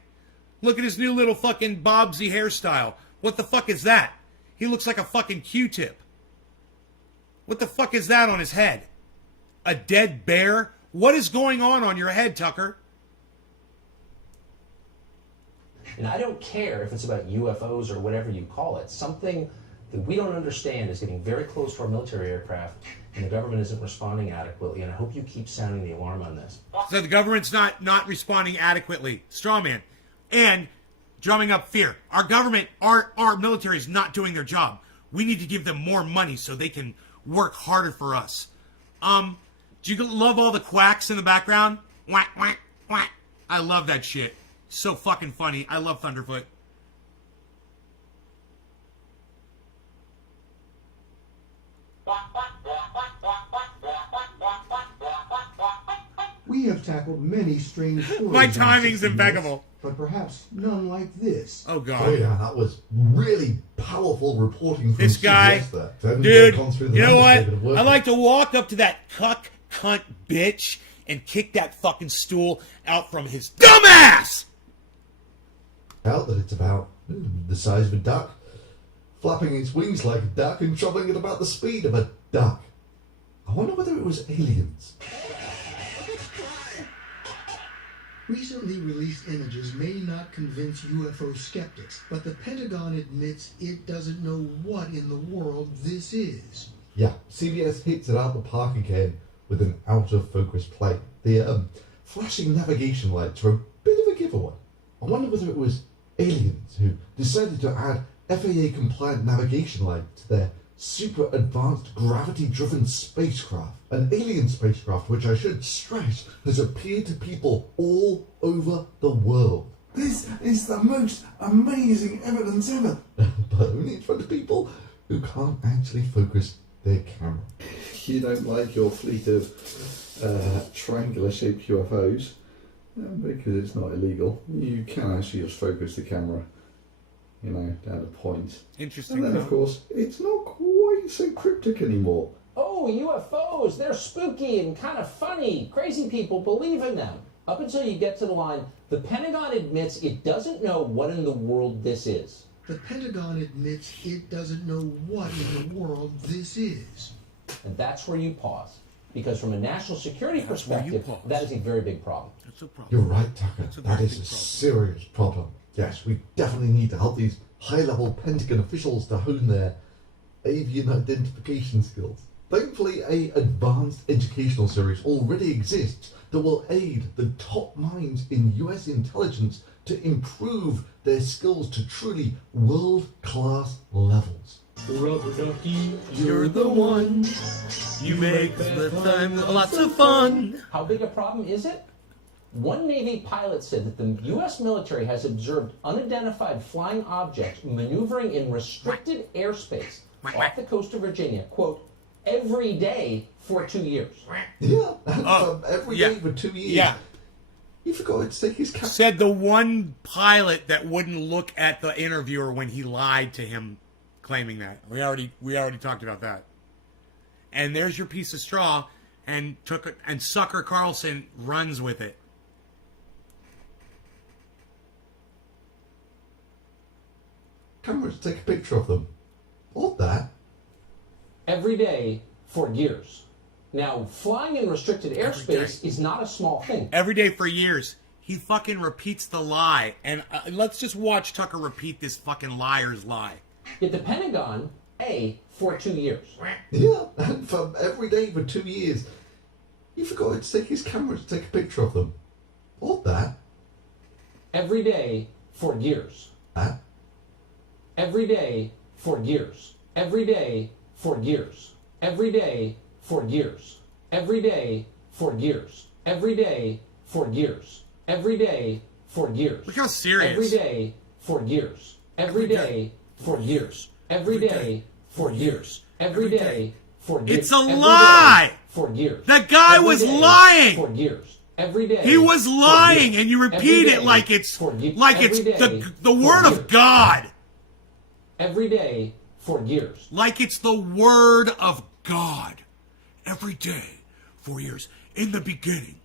Look at his new little fucking Bobsy hairstyle. What the fuck is that? He looks like a fucking Q-tip. What the fuck is that on his head? A dead bear? What is going on your head, Tucker? And I don't care if it's about UFOs or whatever you call it. Something that we don't understand is getting very close to our military aircraft, and the government isn't responding adequately, and I hope you keep sounding the alarm on this. So the government's not responding adequately. Strawman. And drumming up fear. Our government, our military is not doing their job. We need to give them more money so they can work harder for us. Do you love all the quacks in the background? Quack, quack, quack. I love that shit. So fucking funny. I love Thunderfoot. We have tackled many strange stories. My on timing's 60 impeccable. Minutes, but perhaps none like this. Oh, God. Oh, yeah, that was really powerful reporting from This guy, CBS there. dude, Gone through the you know numbers, what? they've been I like to walk up to that cunt bitch and kick that fucking stool out from his dumb ass! Out that it's about the size of a duck, flapping its wings like a duck and travelling at about the speed of a duck. I wonder whether it was aliens. Recently released images may not convince UFO skeptics, but the Pentagon admits it doesn't know what in the world this is. Yeah, CBS hits it out the park again with an out-of-focus plane. The flashing navigation lights are a bit of a giveaway. I wonder whether it was aliens who decided to add FAA-compliant navigation light to their super advanced gravity-driven spacecraft. An alien spacecraft, which I should stress, has appeared to people all over the world. This is the most amazing evidence ever. But only in front of people who can't actually focus their camera. You don't like your fleet of triangular-shaped UFOs because it's not illegal. You can actually just focus the camera, you know, down a point. Interesting. And then, of course, it's not quite so cryptic anymore. Oh, UFOs, they're spooky and kind of funny. Crazy people believe in them. Up until you get to the line, the Pentagon admits it doesn't know what in the world this is. The Pentagon admits it doesn't know what in the world this is. And that's where you pause. Because from a national security perspective, that is a very big problem. That's a problem. You're right, Tucker. That is a serious problem. Yes, we definitely need to help these high-level Pentagon officials to hone their avian identification skills. Thankfully, an advanced educational series already exists that will aid the top minds in US intelligence to improve their skills to truly world-class levels. Rubber ducky, You're the one. You make the time lots of fun. How big a problem is it? One Navy pilot said that the U.S. military has observed unidentified flying objects maneuvering in restricted airspace off the coast of Virginia, quote, every day for 2 years. Yeah, every day for 2 years. Yeah. You forgot to take his cap. Said the one pilot that wouldn't look at the interviewer when he lied to him, claiming that. We already talked about that. And there's your piece of straw, and Sucker Carlson runs with it. Cameras, take a picture of them. What that? Every day for years. Now, flying in restricted airspace is not a small thing. Every day for years. He fucking repeats the lie. And let's just watch Tucker repeat this fucking liar's lie. Yet the Pentagon, for 2 years. Yeah, and for every day for 2 years. You forgot to take his camera to take a picture of them. What that? Every day for years. That? Every day for years. Every day for years. Every day for years. Every day for years. Every day for years. Every day for years. Look how serious. Every day for years. Every day for years. Every day for years. Every day for years. It's a lie! For years. The guy was lying! For years. Every day. He was lying, and you repeat it like it's the word of God. Every day for years. Like it's the word of God. Every day for years. In the beginning,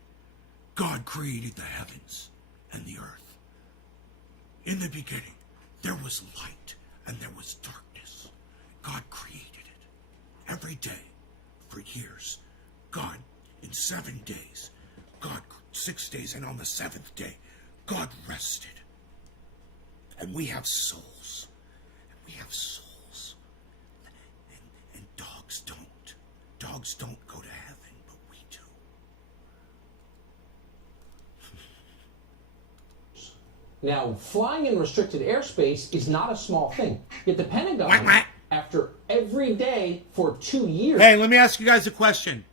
God created the heavens and the earth. In the beginning, there was light and there was darkness. God created it. Every day for years. God, in 7 days. God, 6 days, and on the 7th day, God rested. And we have souls. And we have souls. And dogs don't. Dogs don't go to heaven, but we do. Now, flying in restricted airspace is not a small thing. Yet the Pentagon, after every day for 2 years... Hey, let me ask you guys a question.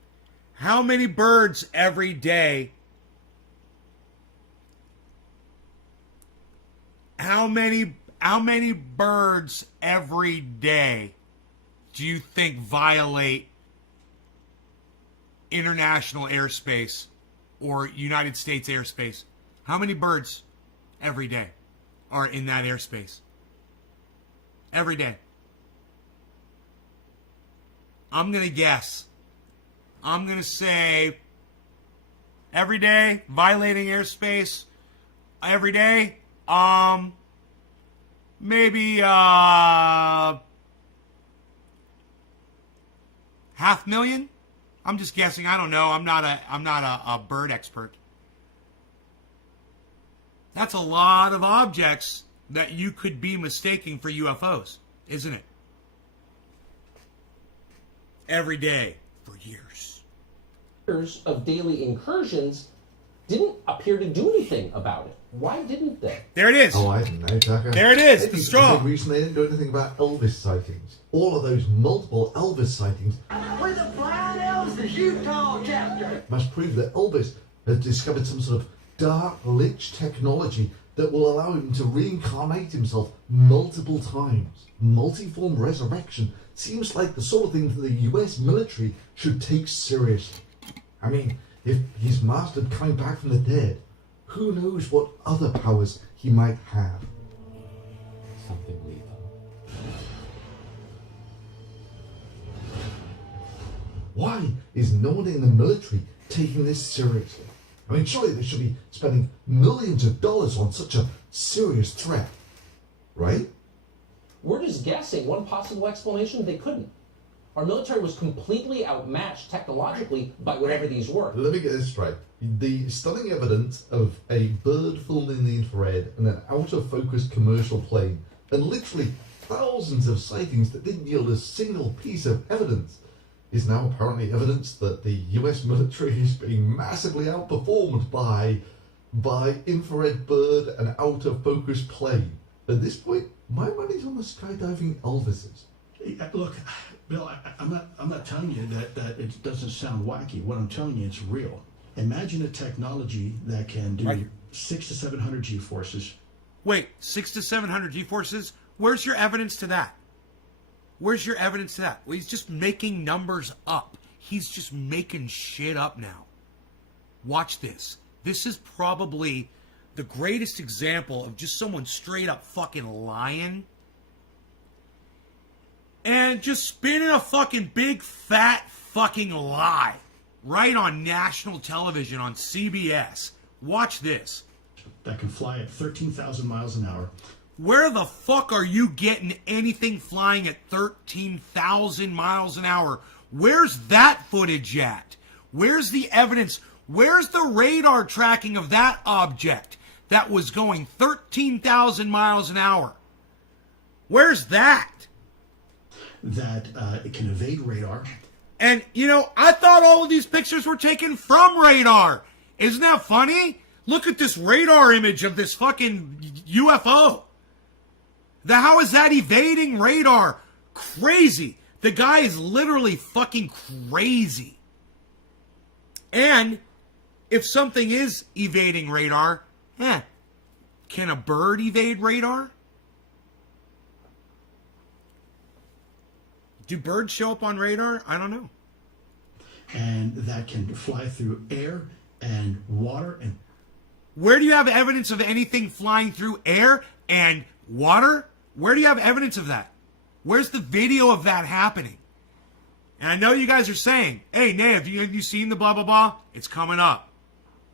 How many birds every day... How many birds every day do you think violate international airspace or United States airspace? How many birds every day are in that airspace? Every day. I'm going to guess. I'm going to say every day, violating airspace, every day, maybe 500,000. I'm just guessing. I don't know. I'm not a bird expert. That's a lot of objects that you could be mistaking for UFOs, isn't it? Every day for years. Of daily incursions, didn't appear to do anything about it. Why didn't they? There it is. Oh, I don't know, Tucker. There it is, Maybe the straw. for the same reason they didn't do anything about Elvis sightings. All of those multiple Elvis sightings We're the Flying Elvis Utah chapter. must prove that Elvis has discovered some sort of dark lich technology that will allow him to reincarnate himself multiple times. Multiform resurrection seems like the sort of thing that the US military should take seriously. I mean, if he's mastered coming back from the dead, who knows what other powers he might have. Something lethal. Why is no one in the military taking this seriously? I mean, surely they should be spending millions of dollars on such a serious threat, right? We're just guessing. One possible explanation, they couldn't. Our military was completely outmatched technologically by whatever these were. Let me get this straight. The stunning evidence of a bird filmed in the infrared and an out-of-focus commercial plane, and literally thousands of sightings that didn't yield a single piece of evidence, is now apparently evidence that the US military is being massively outperformed by infrared bird and out-of-focus plane. At this point, my money's on the skydiving Elvises. Look, Bill, I'm not telling you that it doesn't sound wacky. What I'm telling you, it's real. Imagine a technology that can do 600 to 700 G-forces. Wait, 600 to 700 G-forces? Where's your evidence to that? Where's your evidence to that? Well, he's just making numbers up. He's just making shit up now. Watch this. This is probably the greatest example of just someone straight up fucking lying and just spinning a fucking big fat fucking lie right on national television on CBS. Watch this. That can fly at 13,000 miles an hour. Where the fuck are you getting anything flying at 13,000 miles an hour? Where's that footage at? Where's the evidence? Where's the radar tracking of that object that was going 13,000 miles an hour? Where's that? That it can evade radar. And, you know, I thought all of these pictures were taken from radar. Isn't that funny? Look at this radar image of this fucking UFO. How is that evading radar? Crazy. The guy is literally fucking crazy. And if something is evading radar, can a bird evade radar? Do birds show up on radar? I don't know. And that can fly through air and water. And where do you have evidence of anything flying through air and water? Where do you have evidence of that? Where's the video of that happening? And I know you guys are saying, hey, Nay, have you seen the blah, blah, blah? It's coming up.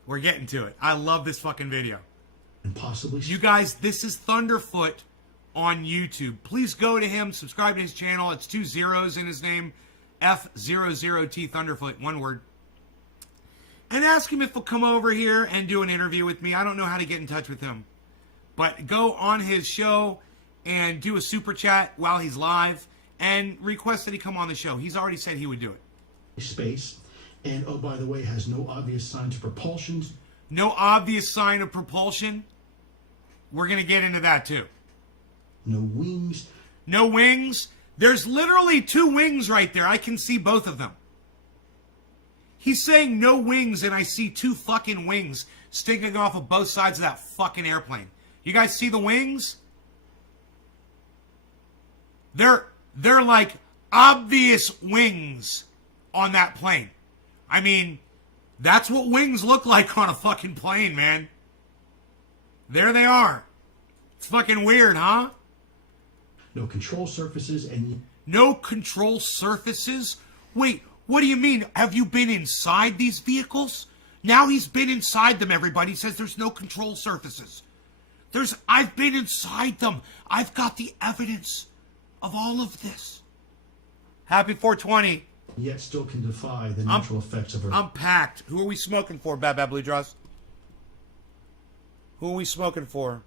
We're getting to it. I love this fucking video. And possibly... You guys, this is Thunderfoot on YouTube. Please go to him, subscribe to his channel. It's 2 zeros in his name. F00T Thunderfoot, one word. And ask him if he'll come over here and do an interview with me. I don't know how to get in touch with him. But go on his show and do a super chat while he's live and request that he come on the show. He's already said he would do it. Space. And, oh, by the way, has no obvious signs of propulsion. No obvious sign of propulsion? We're going to get into that, too. No wings. No wings? There's literally 2 wings right there. I can see both of them. He's saying no wings, and I see 2 fucking wings sticking off of both sides of that fucking airplane. You guys see the wings? They're like obvious wings on that plane. I mean, that's what wings look like on a fucking plane, man. There they are. It's fucking weird, huh? No control surfaces and... No control surfaces? Wait, what do you mean? Have you been inside these vehicles? Now he's been inside them, everybody. He says there's no control surfaces. I've been inside them. I've got the evidence of all of this. Happy 420. Yet still can defy the natural effects of Earth. I'm packed. Who are we smoking for, Bad Bad Blue Draws? Who are we smoking for?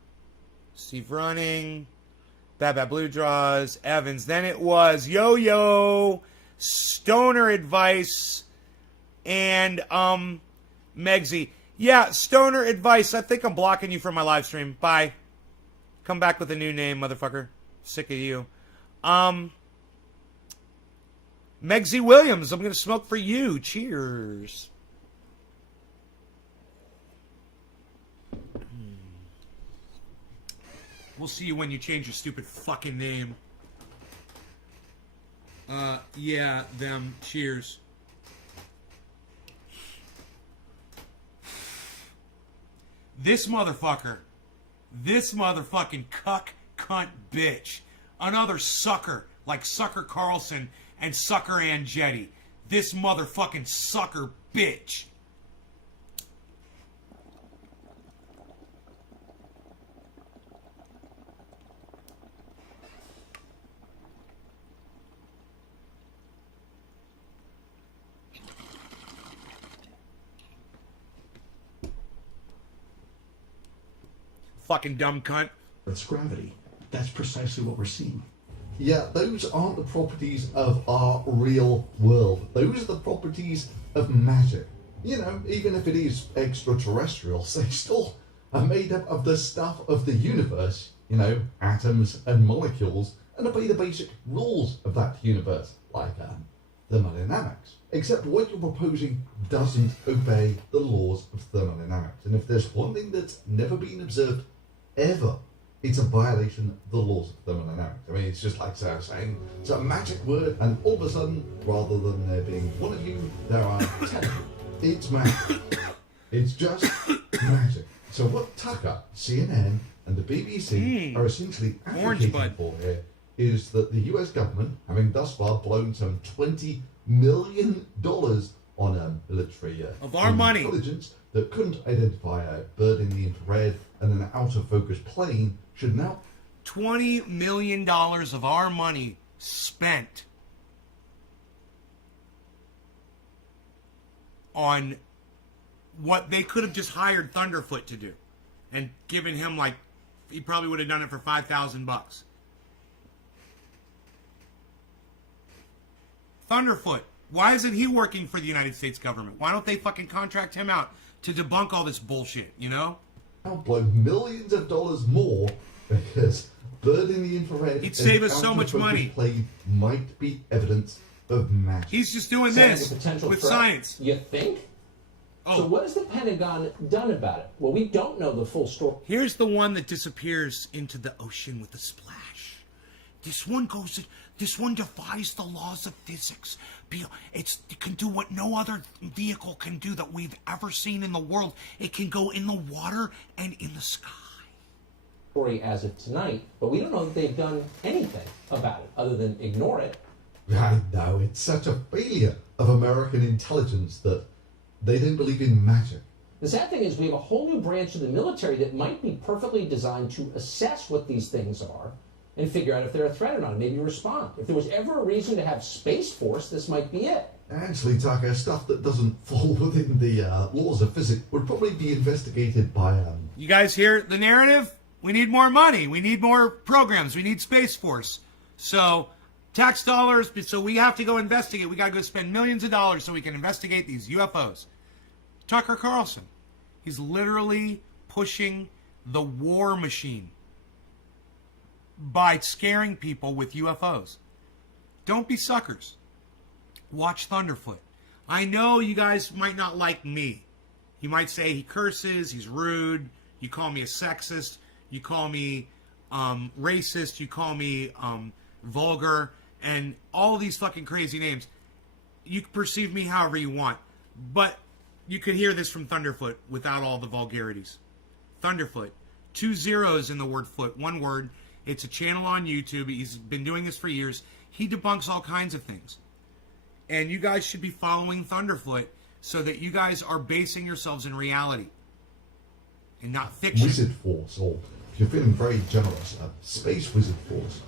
Steve Running, Bad Bad Blue Draws, Evans. Then it was Yo-Yo, Stoner Advice, and Megsy. Yeah, Stoner Advice. I think I'm blocking you from my live stream. Bye. Come back with a new name, motherfucker. Sick of you. Megsy Williams, I'm going to smoke for you. Cheers. We'll see you when you change your stupid fucking name. Yeah, them. Cheers. This motherfucking cuck, cunt, bitch. Another sucker like Sucker Carlson and Sucker Andretti. This motherfucking sucker bitch. Fucking dumb cunt. It's gravity. That's precisely what we're seeing. Yeah, those aren't the properties of our real world. Those are the properties of magic. You know, even if it is extraterrestrials, they still are made up of the stuff of the universe, you know, atoms and molecules, and obey the basic rules of that universe, like thermodynamics. Except what you're proposing doesn't obey the laws of thermodynamics. And if there's one thing that's never been observed ever, it's a violation of the laws of thermodynamics. I mean, it's just like Sarah saying, it's a magic word, and all of a sudden, rather than there being one of you, there are 10 of you. It's magic. It's just magic. So what Tucker, CNN, and the BBC are essentially advocating for here is that the US government, having thus far blown some $20 million on military of our money intelligence that couldn't identify a bird in the infrared and an out-of-focus plane, should now... $20 million of our money spent on what they could have just hired Thunderfoot to do and given him, like, he probably would have done it for $5,000. Thunderfoot, why isn't he working for the United States government? Why don't they fucking contract him out to debunk all this bullshit, you know? Now blow millions of dollars more because bird in the infrared... He'd save us so much money. ...plane might be evidence of magic. He's just doing this with science. You think? Oh. So what has the Pentagon done about it? Well, we don't know the full story. Here's the one that disappears into the ocean with a splash. This one defies the laws of physics. It can do what no other vehicle can do that we've ever seen in the world. It can go in the water and in the sky. As of tonight, but we don't know that they've done anything about it other than ignore it. I know, it's such a failure of American intelligence that they don't believe in magic. The sad thing is we have a whole new branch of the military that might be perfectly designed to assess what these things are and figure out if they're a threat or not, and maybe respond. If there was ever a reason to have Space Force, this might be it. Actually, Tucker, stuff that doesn't fall within the laws of physics would probably be investigated by... You guys hear the narrative? We need more money. We need more programs. We need Space Force. So, tax dollars, so we have to go investigate. We got to go spend millions of dollars so we can investigate these UFOs. Tucker Carlson, he's literally pushing the war machine by scaring people with UFOs. Don't be suckers. Watch Thunderfoot. I know you guys might not like me. You might say he curses, he's rude, you call me a sexist, you call me racist, you call me vulgar, and all these fucking crazy names. You can perceive me however you want, but you could hear this from Thunderfoot without all the vulgarities. Thunderfoot, 2 zeros in the word foot, one word. It's a channel on YouTube. He's been doing this for years. He debunks all kinds of things. And you guys should be following Thunderfoot so that you guys are basing yourselves in reality and not fiction. Wizard Force, or if you're feeling very generous, Space Wizard Force.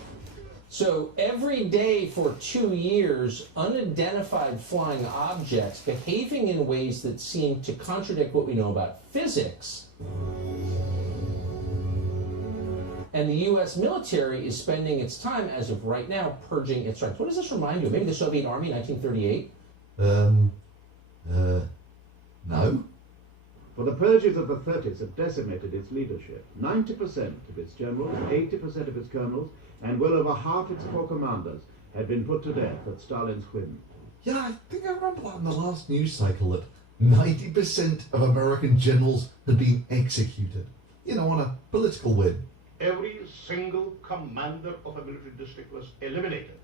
So every day for 2 years, unidentified flying objects behaving in ways that seem to contradict what we know about physics. And the U.S. military is spending its time, as of right now, purging its ranks. What does this remind you of? Maybe the Soviet Army, 1938? No. For the purges of the 30s have decimated its leadership. 90% of its generals, 80% of its colonels, and well over half its corps commanders had been put to death at Stalin's whim. Yeah, I think I remember that in the last news cycle that 90% of American generals had been executed. You know, on a political whim. Every single commander of a military district was eliminated.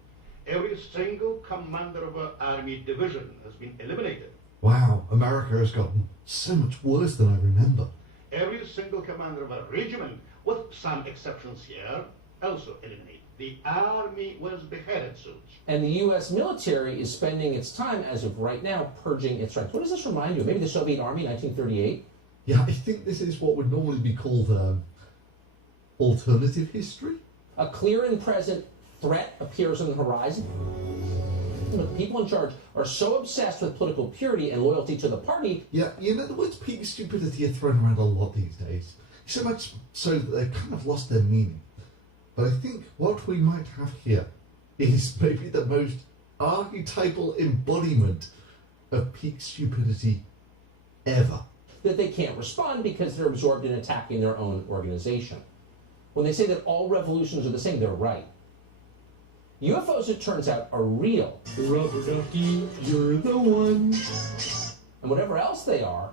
Every single commander of an army division has been eliminated. Wow, America has gotten so much worse than I remember. Every single commander of a regiment, with some exceptions here, also eliminated. The army was beheaded soon. And the U.S. military is spending its time, as of right now, purging its ranks. What does this remind you of? Maybe the Soviet Army, 1938? Yeah, I think this is what would normally be called alternative history. A clear and present threat appears on the horizon. The people in charge are so obsessed with political purity and loyalty to the party. Yeah, you know, the words peak stupidity are thrown around a lot these days. So much so that they've kind of lost their meaning. But I think what we might have here is maybe the most archetypal embodiment of peak stupidity ever. That they can't respond because they're absorbed in attacking their own organization. When they say that all revolutions are the same, they're right. UFOs, it turns out, are real. Rubber ducky, you're the one. And whatever else they are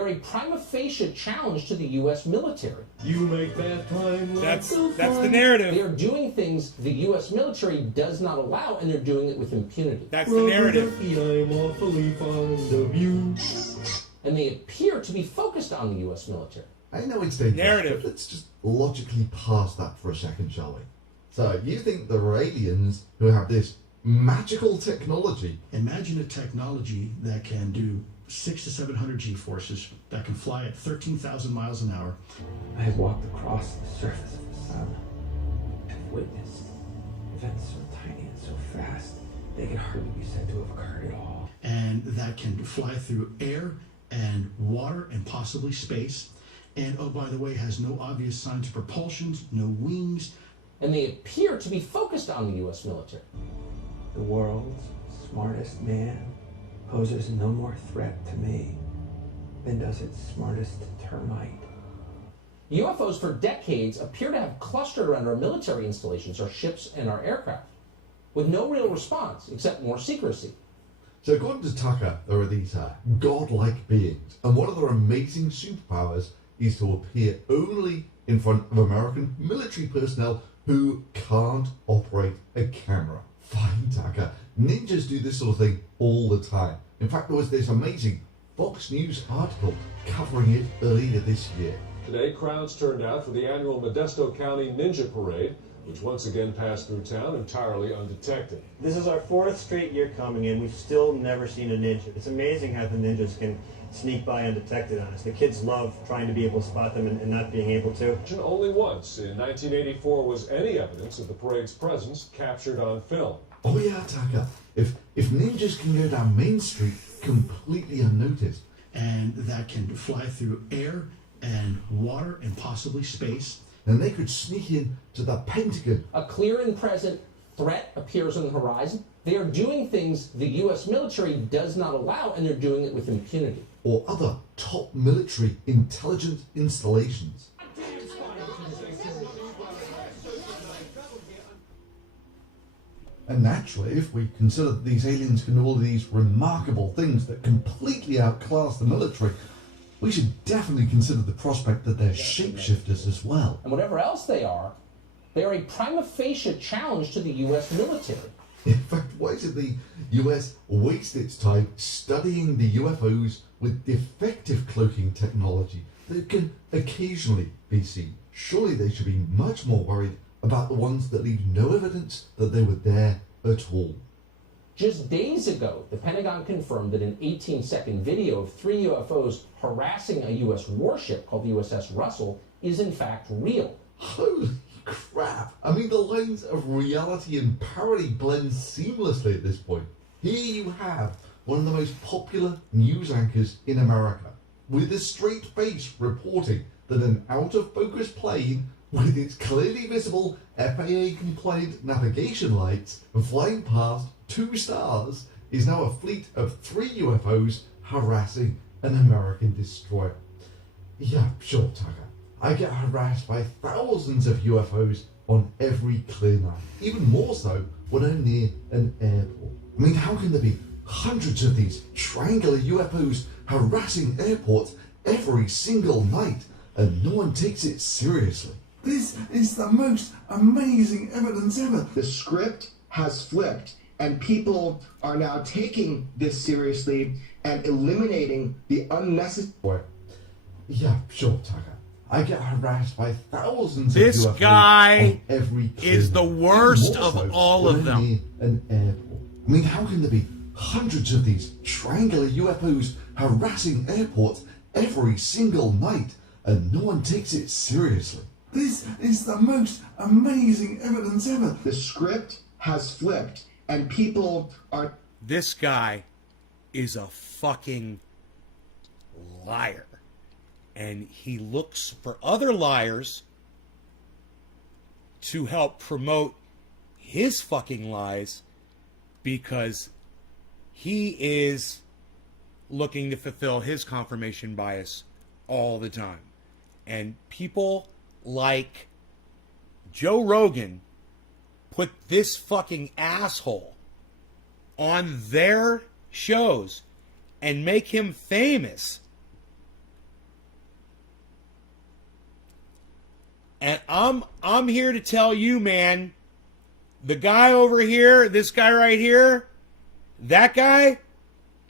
a prima facie challenge to the U.S. military. You make that time. That's the narrative. They are doing things the U.S. military does not allow, and they're doing it with impunity. That's the narrative. Ducky, I'm awfully fond of you. And they appear to be focused on the U.S. military. I know it's dangerous, Narrative. but let's just logically pass that for a second, shall we? So, you think there are aliens who have this magical technology? Imagine a technology that can do 600 to 700 G-forces, that can fly at 13,000 miles an hour. I have walked across the surface of the sun and witnessed events so tiny and so fast they can hardly be said to have occurred at all. And that can fly through air and water and possibly space. And, oh, by the way, has no obvious signs of propulsion, no wings. And they appear to be focused on the U.S. military. The world's smartest man poses no more threat to me than does its smartest termite. UFOs for decades appear to have clustered around our military installations, our ships and our aircraft, with no real response except more secrecy. So according to Tucker, there are these godlike beings, and one of their amazing superpowers is to appear only in front of American military personnel who can't operate a camera. Fine, Tucker. Ninjas do this sort of thing all the time. In fact, there was this amazing Fox News article covering it earlier this year. Today, crowds turned out for the annual Modesto County Ninja Parade, which once again passed through town entirely undetected. This is our 4th straight year coming in. We've still never seen a ninja. It's amazing how the ninjas can sneak by undetected on us. The kids love trying to be able to spot them and not being able to. Only once, in 1984, was any evidence of the parade's presence captured on film. Oh yeah, Tucker. If ninjas can go down Main Street completely unnoticed. And that can fly through air and water and possibly space. Then they could sneak in to the Pentagon. A clear and present threat appears on the horizon. They are doing things the U.S. military does not allow, and they're doing it with impunity. Or other top military intelligence installations. And naturally, if we consider that these aliens can do all of these remarkable things that completely outclass the military, we should definitely consider the prospect that they're shapeshifters as well. And whatever else they are a prima facie challenge to the U.S. military. In fact, why should the US waste its time studying the UFOs with defective cloaking technology that can occasionally be seen? Surely they should be much more worried about the ones that leave no evidence that they were there at all. Just days ago, the Pentagon confirmed that an 18-second video of 3 UFOs harassing a U.S. warship called the USS Russell is in fact real. Holy crap! I mean, the lines of reality and parody blend seamlessly at this point. Here you have one of the most popular news anchors in America, with a straight face reporting that an out-of-focus plane with its clearly visible FAA-compliant navigation lights flying past 2 stars is now a fleet of 3 UFOs harassing an American destroyer. Yeah, sure, Tucker. I get harassed by thousands of UFOs on every clear night. Even more so when I'm near an airport. I mean, how can there be hundreds of these triangular UFOs harassing airports every single night and no one takes it seriously? This is the most amazing evidence ever. The script has flipped, and people are now taking this seriously and eliminating the unnecessary. Yeah, sure, Tucker. I get harassed by thousands This of UFOs guy on every clear is the night. worst Even more of so all when of I'm them. near an airport. I mean, how can there be hundreds of these triangular UFOs harassing airports every single night and no one takes it seriously? This is the most amazing evidence ever. The script has flipped, and people are... This guy is a fucking liar. And he looks for other liars to help promote his fucking lies because he is looking to fulfill his confirmation bias all the time. And people like Joe Rogan put this fucking asshole on their shows and make him famous. And I'm here to tell you, man, the guy over here, this guy right here, that guy,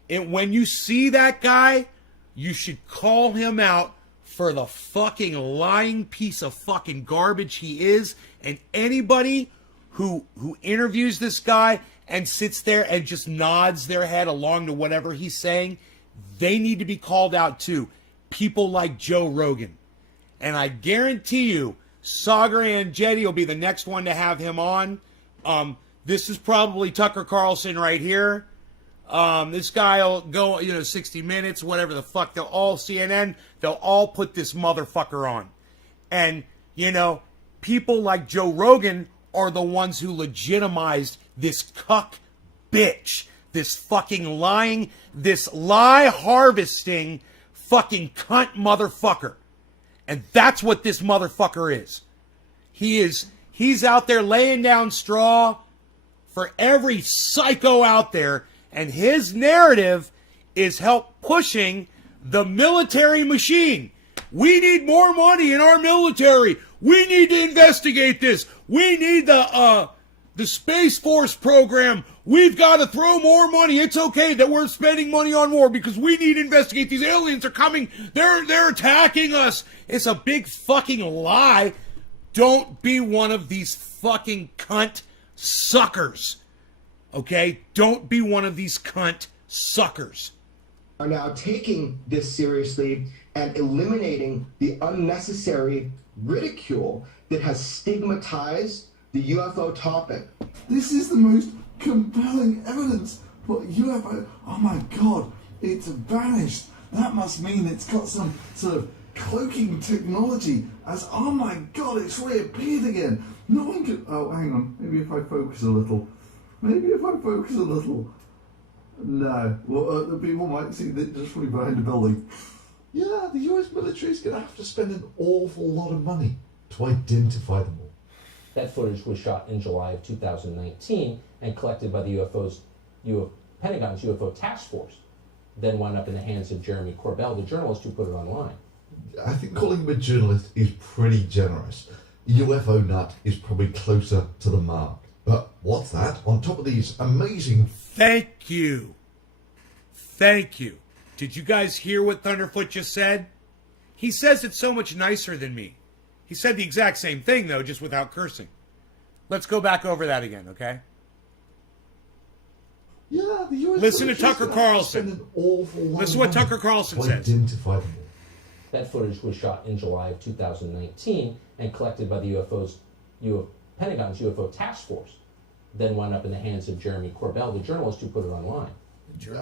when you see that guy, you should call him out for the fucking lying piece of fucking garbage he is. And anybody who interviews this guy and sits there and just nods their head along to whatever he's saying, they need to be called out too. People like Joe Rogan. And I guarantee you, Sagar and Jetty will be the next one to have him on. This is probably Tucker Carlson right here. This guy will go, 60 Minutes, whatever the fuck. They'll all, CNN, they'll all put this motherfucker on. And, people like Joe Rogan are the ones who legitimized this cuck bitch. This fucking lying, this lie harvesting fucking cunt motherfucker. And that's what this motherfucker is. He's out there laying down straw for every psycho out there, and his narrative is help pushing the military machine. We need more money in our military. We need to investigate this. We need the Space Force program. We've got to throw more money. It's okay that we're spending money on war because we need to investigate. These aliens are coming. They're attacking us. It's a big fucking lie. Don't be one of these fucking cunt suckers. Okay? Don't be one of these cunt suckers. Are now taking this seriously and eliminating the unnecessary ridicule that has stigmatized the UFO topic. This is the most compelling evidence for UFO. Oh my god, it's vanished. That must mean it's got some sort of cloaking technology as, oh my god, it's reappeared again. No one can... Oh, hang on. Maybe if I focus a little. No. Well, the people might see that just from behind the building. Yeah, the US military is going to have to spend an awful lot of money to identify them all. That footage was shot in July of 2019 and collected by the Pentagon's UFO Task Force, then wound up in the hands of Jeremy Corbell, the journalist who put it online. I think calling him a journalist is pretty generous. UFO nut is probably closer to the mark. But what's that? On top of these amazing... Thank you. Did you guys hear what Thunderfoot just said? He says it so much nicer than me. He said the exact same thing, though, just without cursing. Let's go back over that again, okay? Yeah, the US Listen to Tucker Carlson. Listen to what Tucker Carlson says. Identify them all. That footage was shot in July of 2019 and collected by the Pentagon's UFO Task Force, then wound up in the hands of Jeremy Corbell, the journalist who put it online.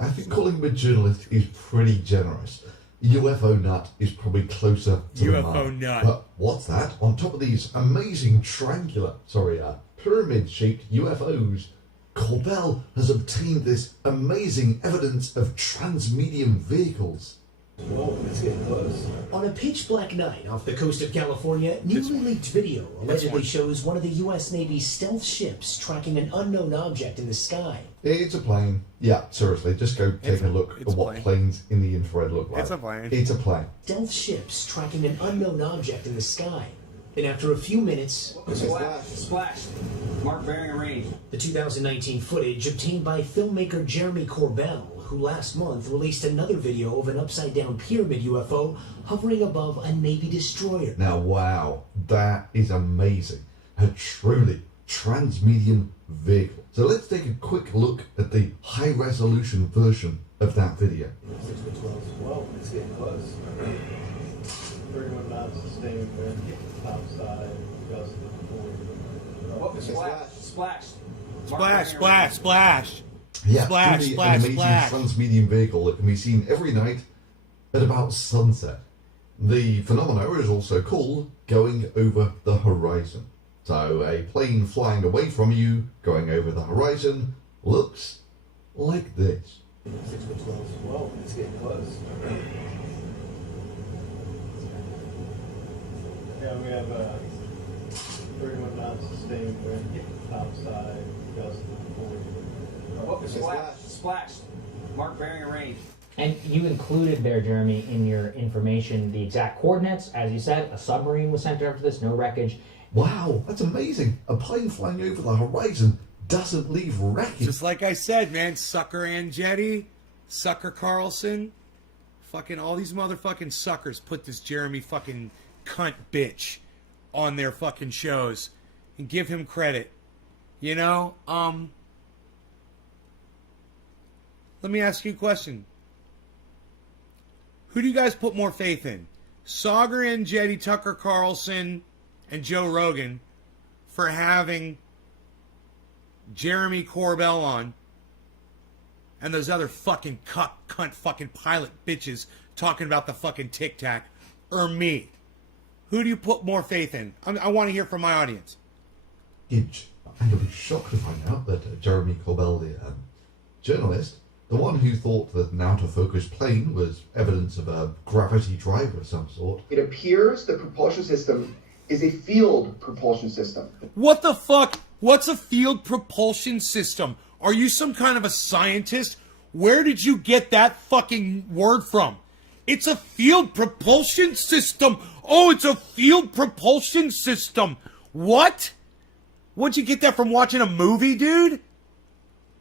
I think calling him a journalist is pretty generous. UFO nut is probably closer to the mark. UFO nut. But what's that? On top of these amazing pyramid-shaped UFOs, Corbell has obtained this amazing evidence of transmedium vehicles. Whoa, it's getting close. On a pitch black night off the coast of California, newly leaked video allegedly shows one of the U.S. Navy's stealth ships tracking an unknown object in the sky. It's a plane. Yeah, seriously, just go take a look at what planes in the infrared look like. It's a plane. It's a plane. Stealth ships tracking an unknown object in the sky. And after a few minutes, Splash. Mark bearing range. the 2019 footage obtained by filmmaker Jeremy Corbell, who last month released another video of an upside-down pyramid UFO hovering above a Navy destroyer. Now, wow, that is amazing. A truly transmedium vehicle. So let's take a quick look at the high-resolution version of that video. 6 to 12. Whoa, it's getting close. 31 knots, sustained wind, outside, gust of 40. Splash. Splash, splash, splash. Yeah, Splash, truly splash, an amazing splash. transmedium vehicle that can be seen every night at about sunset. The phenomena is also called going over the horizon. So a plane flying away from you, going over the horizon, looks like this. 6 to 12. Whoa, it's getting close. Yeah, we have 31 knots, sustained wind, outside, gust of 40. Splash. Mark bearing range. And you included there, Jeremy, in your information the exact coordinates. As you said, a submarine was sent after this, no wreckage. Wow, that's amazing. A plane flying over the horizon doesn't leave wreckage. Just like I said, man, Sucker Andretti, Sucker Carlson, fucking all these motherfucking suckers put this Jeremy fucking cunt bitch on their fucking shows and give him credit. You know, let me ask you a question. Who do you guys put more faith in? Sagar Andretti, Tucker Carlson, and Joe Rogan for having Jeremy Corbell on, and those other fucking cunt fucking pilot bitches talking about the fucking Tic Tac, or me? Who do you put more faith in? I want to hear from my audience. And you'll be shocked to find out that Jeremy Corbell, the journalist, the one who thought that an out-of-focus plane was evidence of a gravity drive of some sort. It appears the propulsion system is a field propulsion system. What the fuck? What's a field propulsion system? Are you some kind of a scientist? Where did you get that fucking word from? It's a field propulsion system. Oh, it's a field propulsion system. What? Where'd you get that from, watching a movie, dude?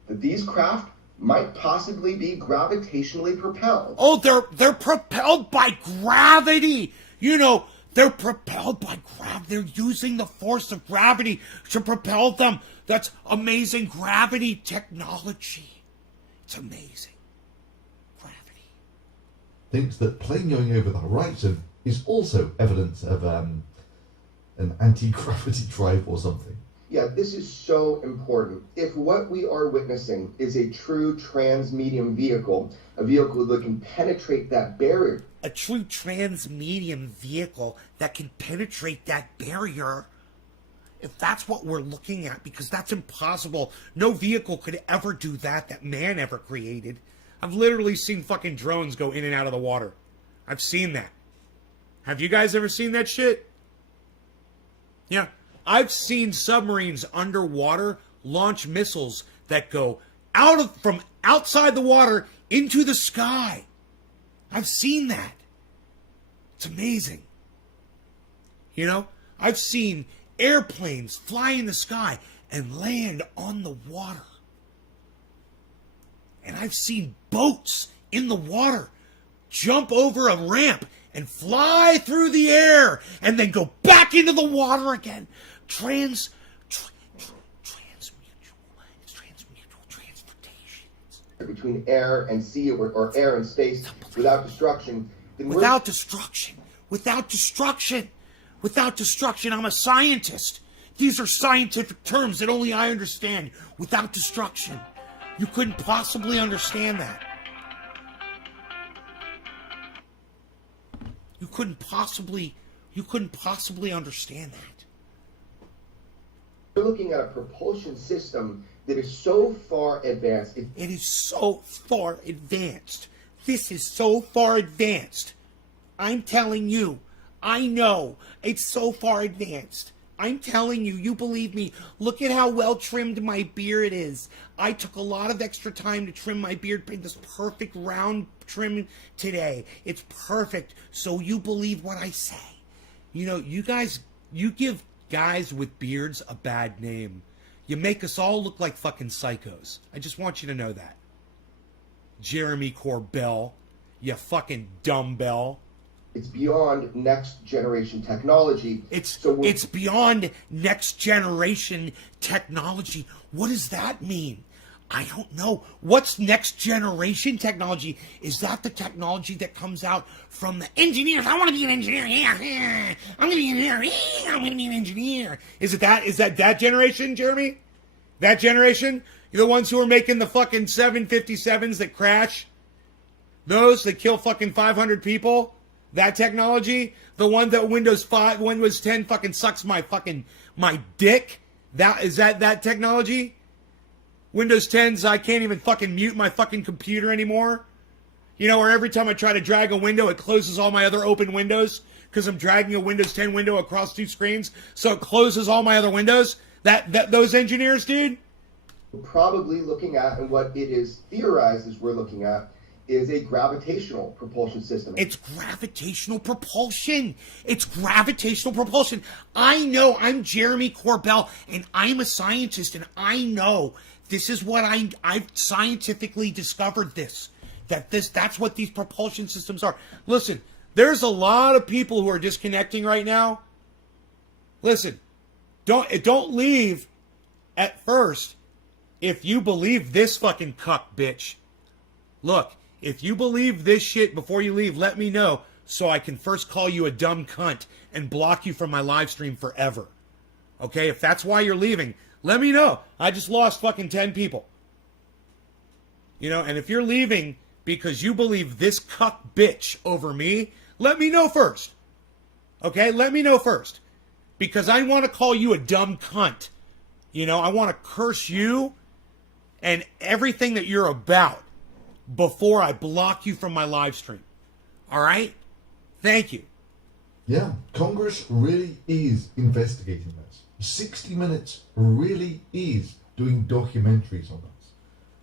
These craft might possibly be gravitationally propelled. Oh, they're propelled by gravity. You know, they're propelled by gravity. They're using the force of gravity to propel them. That's amazing gravity technology. It's amazing. Thinks that plane going over the horizon is also evidence of an anti-gravity drive or something. Yeah, this is so important. If what we are witnessing is a true transmedium vehicle, a vehicle that can penetrate that barrier. A true transmedium vehicle that can penetrate that barrier. If that's what we're looking at, because that's impossible. No vehicle could ever do that man ever created. I've literally seen fucking drones go in and out of the water. I've seen that. Have you guys ever seen that shit? Yeah. I've seen submarines underwater launch missiles that go from outside the water into the sky. I've seen that. It's amazing. You know, I've seen airplanes fly in the sky and land on the water. And I've seen boats in the water jump over a ramp and fly through the air and then go back into the water again. Transmutual transportation. Between air and sea or air and space without destruction. Without destruction. I'm a scientist. These are scientific terms that only I understand. Without destruction. You couldn't possibly understand that. You couldn't possibly understand that. We're looking at a propulsion system that is so far advanced. It is so far advanced This is so far advanced. I'm telling you. I know. It's so far advanced. I'm telling you, you believe me. Look at how well trimmed my beard is. I took a lot of extra time to trim my beard, put this perfect round trim today. It's perfect. So you believe what I say. You know, you guys, you give guys with beards a bad name. You make us all look like fucking psychos. I just want you to know that. Jeremy Corbell, you fucking dumbbell. It's beyond next generation technology. It's beyond next generation technology. What does that mean? I don't know. What's next generation technology? Is that the technology that comes out from the engineers? I want to be an engineer. Yeah. I'm going to be an engineer. Yeah, I'm going to be an engineer. Is it that? Is that generation, Jeremy? That generation? You're the ones who are making the fucking 757s that crash? Those that kill fucking 500 people? That technology? The one that Windows 10 fucking sucks my dick? Is that technology? Windows 10's I can't even fucking mute my fucking computer anymore. You know, or every time I try to drag a window, it closes all my other open windows because I'm dragging a Windows 10 window across two screens, so it closes all my other windows. Those engineers, dude? We're probably looking at, and what it is theorized is we're looking at, is a gravitational propulsion system. It's gravitational propulsion. It's gravitational propulsion. I know. I'm Jeremy Corbell, and I'm a scientist, and I know this is what I've scientifically discovered this. That's what these propulsion systems are. Listen, there's a lot of people who are disconnecting right now. Listen, don't leave at first if you believe this fucking cuck bitch. Look, if you believe this shit before you leave, let me know so I can first call you a dumb cunt and block you from my live stream forever. Okay, if that's why you're leaving, let me know. I just lost fucking 10 people. You know, and if you're leaving because you believe this cuck bitch over me, let me know first. Okay, let me know first. Because I want to call you a dumb cunt. You know, I want to curse you and everything that you're about before I block you from my live stream. All right? Thank you. Yeah, Congress really is investigating this. 60 Minutes really is doing documentaries on this.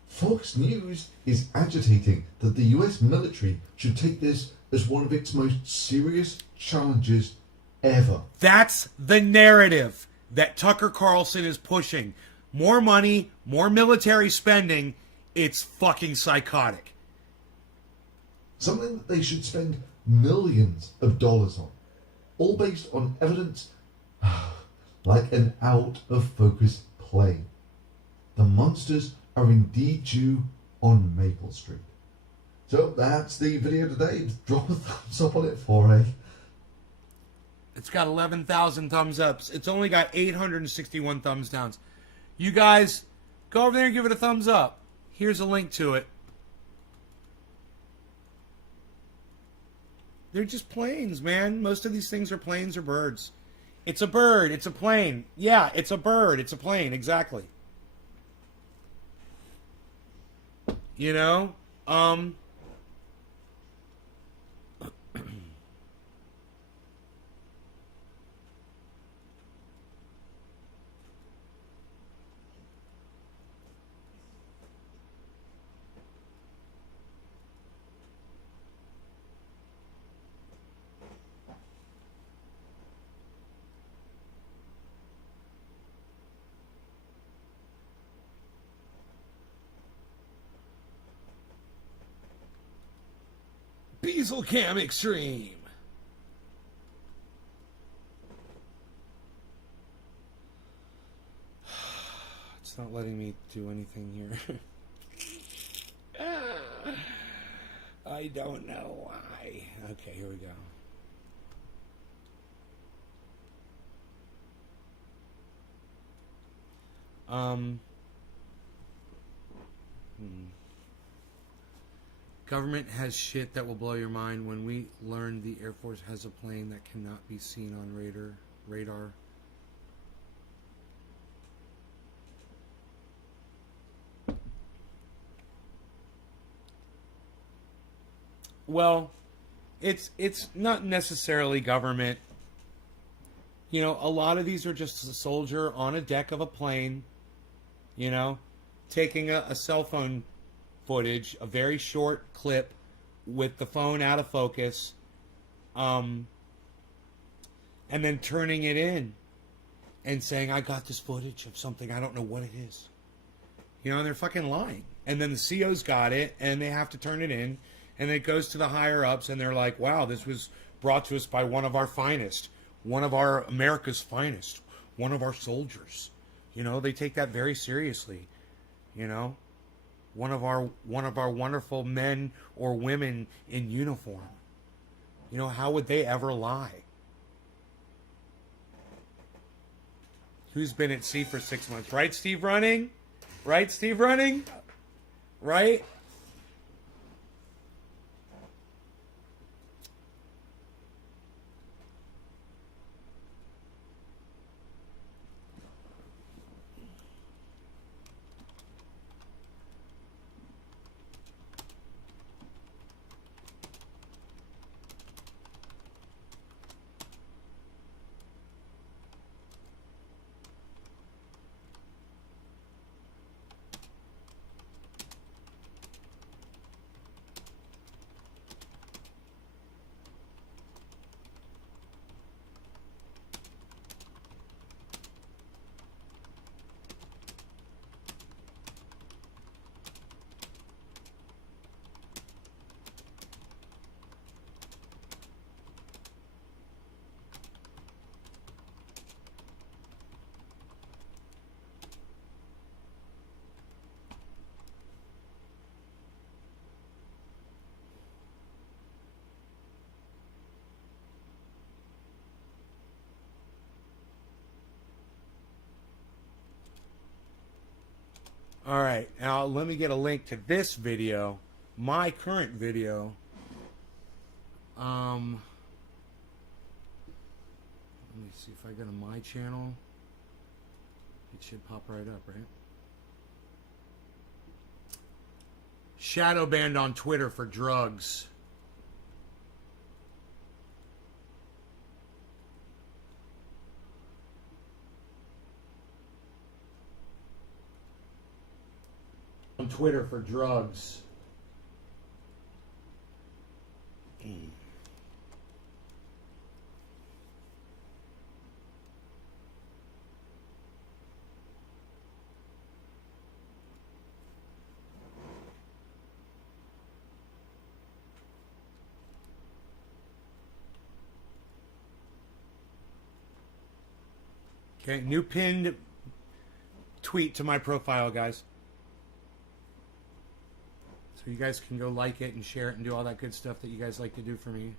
Fox News is agitating that the US military should take this as one of its most serious challenges ever. That's the narrative that Tucker Carlson is pushing. More money, more military spending. It's fucking psychotic. Something that they should spend millions of dollars on. All based on evidence like an out-of-focus plane. The monsters are indeed due on Maple Street. So that's the video today. Drop a thumbs up on it for me. It's got 11,000 thumbs ups. It's only got 861 thumbs downs. You guys, go over there and give it a thumbs up. Here's a link to it. They're just planes, man. Most of these things are planes or birds. It's a bird. It's a plane. Yeah, it's a bird. It's a plane. Exactly. You know? Diesel Cam Extreme. It's not letting me do anything here. I don't know why. Okay, here we go. Government has shit that will blow your mind. When we learned the Air Force has a plane that cannot be seen on radar. Well, it's not necessarily government. You know, a lot of these are just a soldier on a deck of a plane, you know, taking a cell phone footage, a very short clip with the phone out of focus, and then turning it in and saying, I got this footage of something, I don't know what it is. You know, and they're fucking lying. And then the CO's got it, and they have to turn it in, and it goes to the higher-ups, and they're like, wow, this was brought to us by one of our finest, one of our America's finest, one of our soldiers. You know, they take that very seriously. You know, one of our wonderful men or women in uniform. You know, how would they ever lie? Who's been at sea for 6 months? Right, Steve Running? Right, Steve Running? Right? All right, now let me get a link to this video, my current video. Let me see if I go to my channel. It should pop right up, right? Shadow banned on Twitter for drugs. On Twitter for drugs. Okay, new pinned tweet to my profile, guys. So you guys can go like it and share it and do all that good stuff that you guys like to do for me.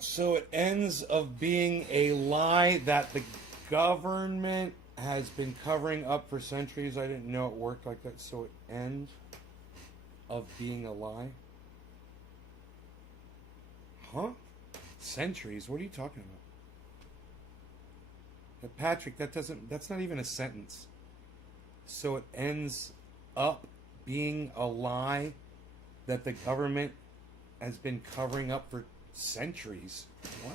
So it ends of being a lie that the government has been covering up for centuries. I didn't know it worked like that. So it ends of being a lie. Huh? Centuries? What are you talking about? But Patrick, that's not even a sentence. So it ends up being a lie that the government has been covering up for centuries. What?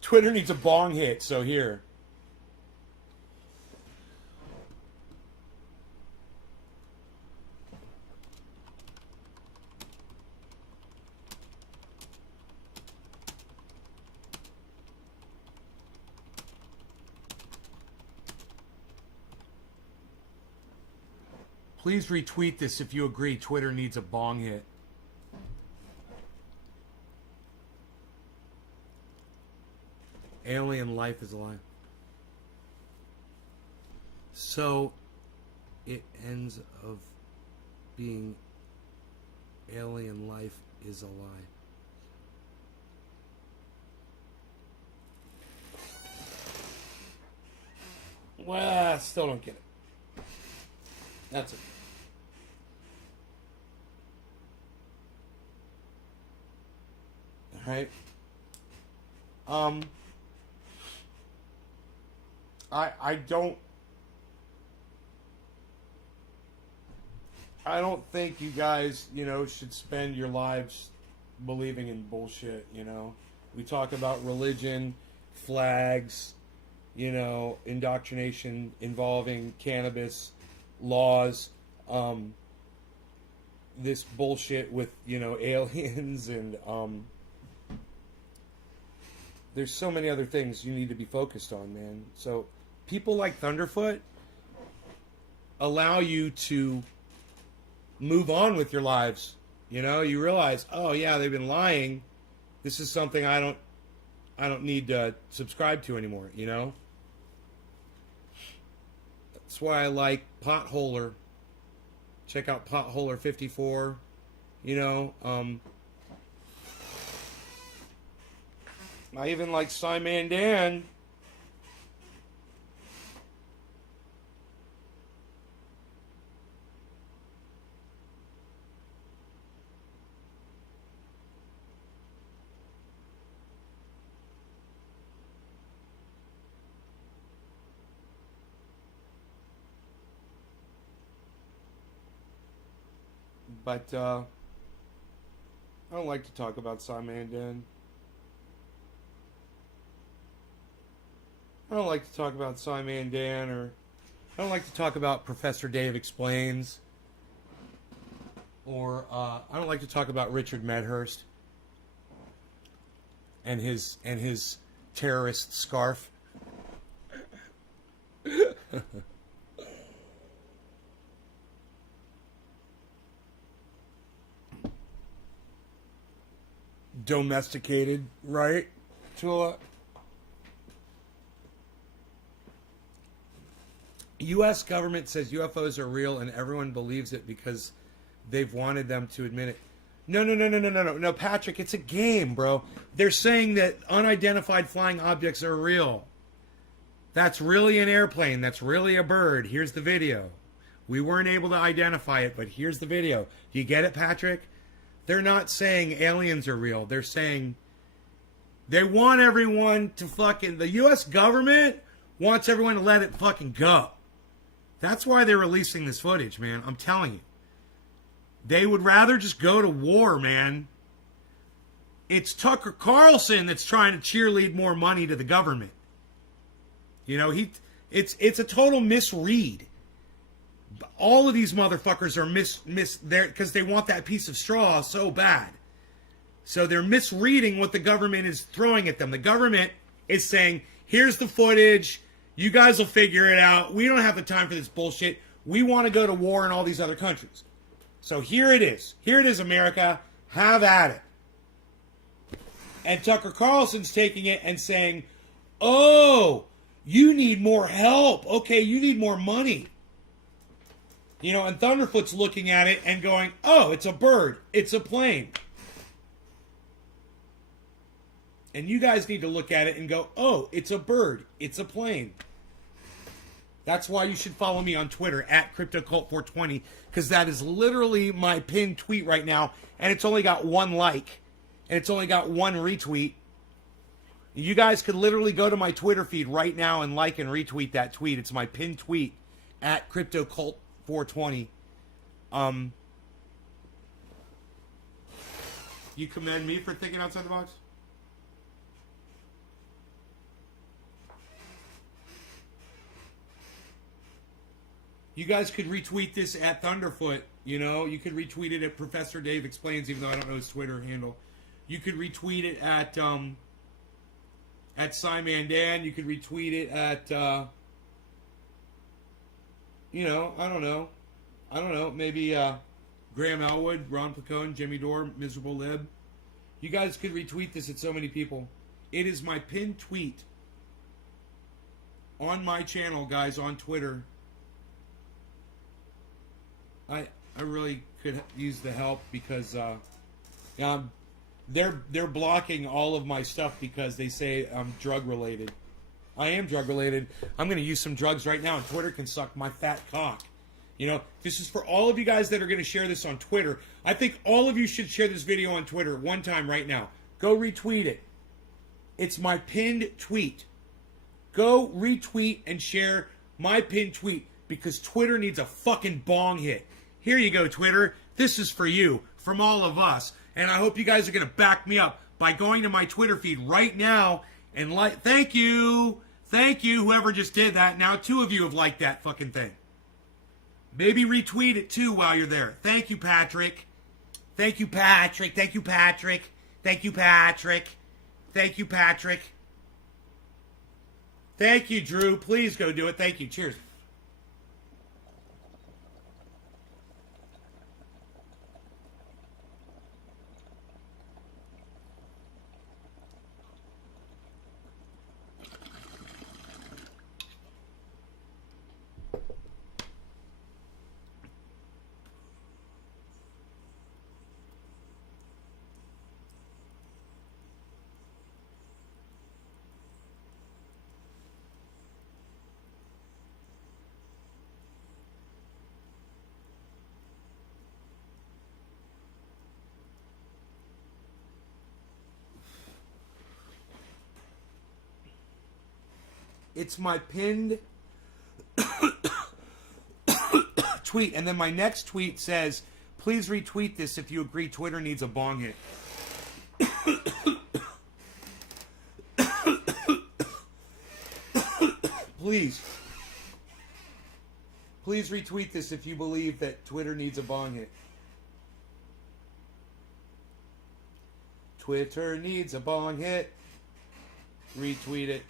Twitter needs a bong hit, so here. Please retweet this if you agree Twitter needs a bong hit. Alien life is alive. So it ends of being alien life is alive. Well, I still don't get it. That's it. All right. I don't think you guys, should spend your lives believing in bullshit, We talk about religion, flags, indoctrination involving cannabis, laws, this bullshit with, aliens and there's so many other things you need to be focused on, man. So people like Thunderfoot allow you to move on with your lives. You realize, oh yeah, they've been lying. This is something I don't need to subscribe to anymore, That's why I like Potholer. Check out Potholer 54. I even like Simon Dan. But I don't like to talk about Simon Dan. I don't like to talk about Simon Dan, or I don't like to talk about Professor Dave Explains, or I don't like to talk about Richard Medhurst and his terrorist scarf. Domesticated, right? Tula. U.S. government says UFOs are real and everyone believes it because they've wanted them to admit it. No, Patrick, it's a game, bro. They're saying that unidentified flying objects are real. That's really an airplane. That's really a bird. Here's the video. We weren't able to identify it, but here's the video. Do you get it, Patrick? They're not saying aliens are real. They're saying they want everyone to the U.S. government wants everyone to let it fucking go. That's why they're releasing this footage, man. I'm telling you. They would rather just go to war, man. It's Tucker Carlson that's trying to cheerlead more money to the government. It's a total misread. All of these motherfuckers are there because they want that piece of straw so bad. So they're misreading what the government is throwing at them. The government is saying, here's the footage. You guys will figure it out. We don't have the time for this bullshit. We want to go to war in all these other countries. So here it is. Here it is, America. Have at it. And Tucker Carlson's taking it and saying, oh, you need more help. Okay, you need more money. And Thunderfoot's looking at it and going, oh, it's a bird. It's a plane. And you guys need to look at it and go, oh, it's a bird. It's a plane. That's why you should follow me on Twitter at CryptoCult420, because that is literally my pinned tweet right now, and it's only got 1 like, and it's only got 1 retweet. You guys could literally go to my Twitter feed right now and like and retweet that tweet. It's my pinned tweet at CryptoCult420. You commend me for thinking outside the box? You guys could retweet this at Thunderfoot. You could retweet it at Professor Dave Explains, even though I don't know his Twitter handle. You could retweet it at Simon Dan. You could retweet it at I don't know. I don't know, maybe Graham Elwood, Ron Placone, Jimmy Dore, Miserable Lib. You guys could retweet this at so many people. It is my pinned tweet on my channel, guys, on Twitter. I really could use the help because they're blocking all of my stuff because they say I'm drug related. I am drug related. I'm going to use some drugs right now, and Twitter can suck my fat cock. You know, this is for all of you guys that are going to share this on Twitter. I think all of you should share this video on Twitter one time right now. Go retweet it. It's my pinned tweet. Go retweet and share my pinned tweet because Twitter needs a fucking bong hit. Here you go, Twitter. This is for you, from all of us. And I hope you guys are going to back me up by going to my Twitter feed right now and like. Thank you. Thank you, whoever just did that. Now 2 of you have liked that fucking thing. Maybe retweet it too while you're there. Thank you, Patrick. Thank you, Patrick. Thank you, Patrick. Thank you, Patrick. Thank you, Patrick. Thank you, Drew. Please go do it. Thank you. Cheers. It's my pinned tweet. And then my next tweet says, please retweet this if you agree Twitter needs a bong hit. Please. Please retweet this if you believe that Twitter needs a bong hit. Twitter needs a bong hit. Retweet it.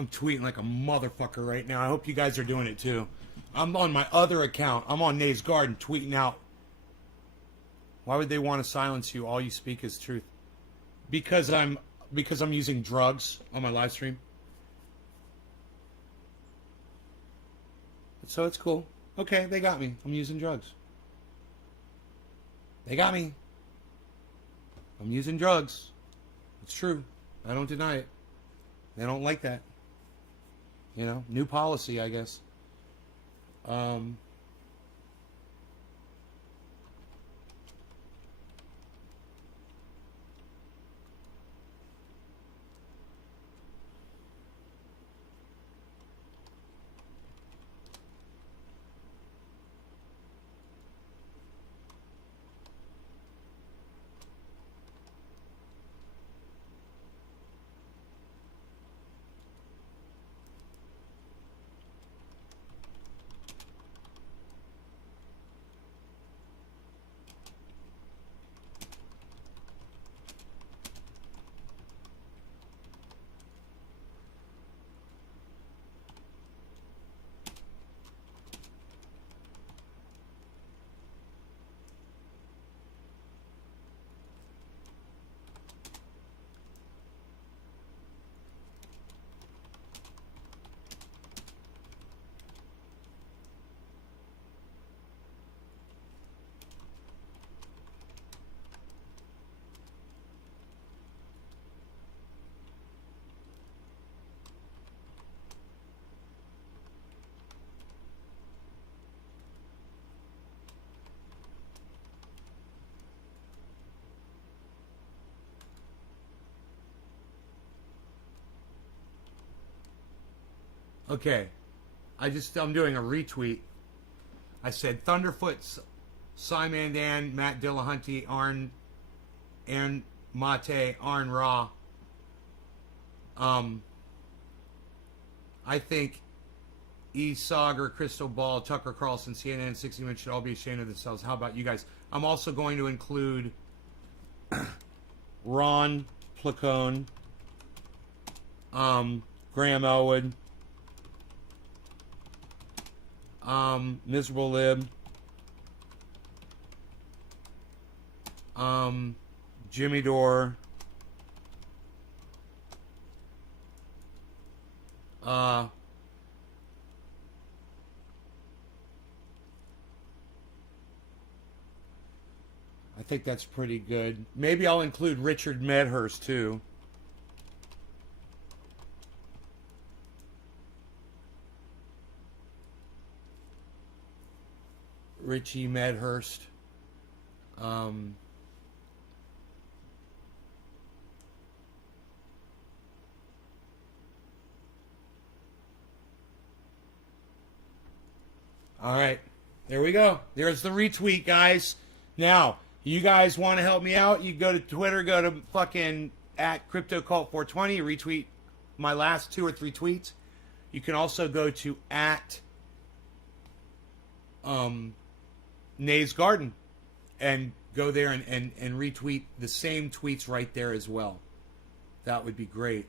I'm tweeting like a motherfucker right now. I hope you guys are doing it too. I'm on my other account. I'm on Nays Garden tweeting out. Why would they want to silence you? All you speak is truth. Because I'm using drugs on my live stream. So it's cool. Okay, they got me. I'm using drugs. They got me. I'm using drugs. It's true. I don't deny it. They don't like that. You know, new policy, I guess. Okay, I'm doing a retweet. I said Thunderfoot, Simon Dan, Matt Dillahunty, Arn Mate, Arn Ra. I think E. Sauger, Crystal Ball, Tucker Carlson, CNN, 60 Minutes should all be ashamed of themselves. How about you guys? I'm also going to include Ron Placone, Graham Elwood, Miserable Lib, Jimmy Dore, I think that's pretty good. Maybe I'll include Richard Medhurst too. Richie Medhurst. All right. There we go. There's the retweet, guys. Now, you guys want to help me out? You go to Twitter, go to fucking at CryptoCult420, retweet my last 2 or 3 tweets. You can also go to at Nays Garden and go there and retweet the same tweets right there as well. That would be great.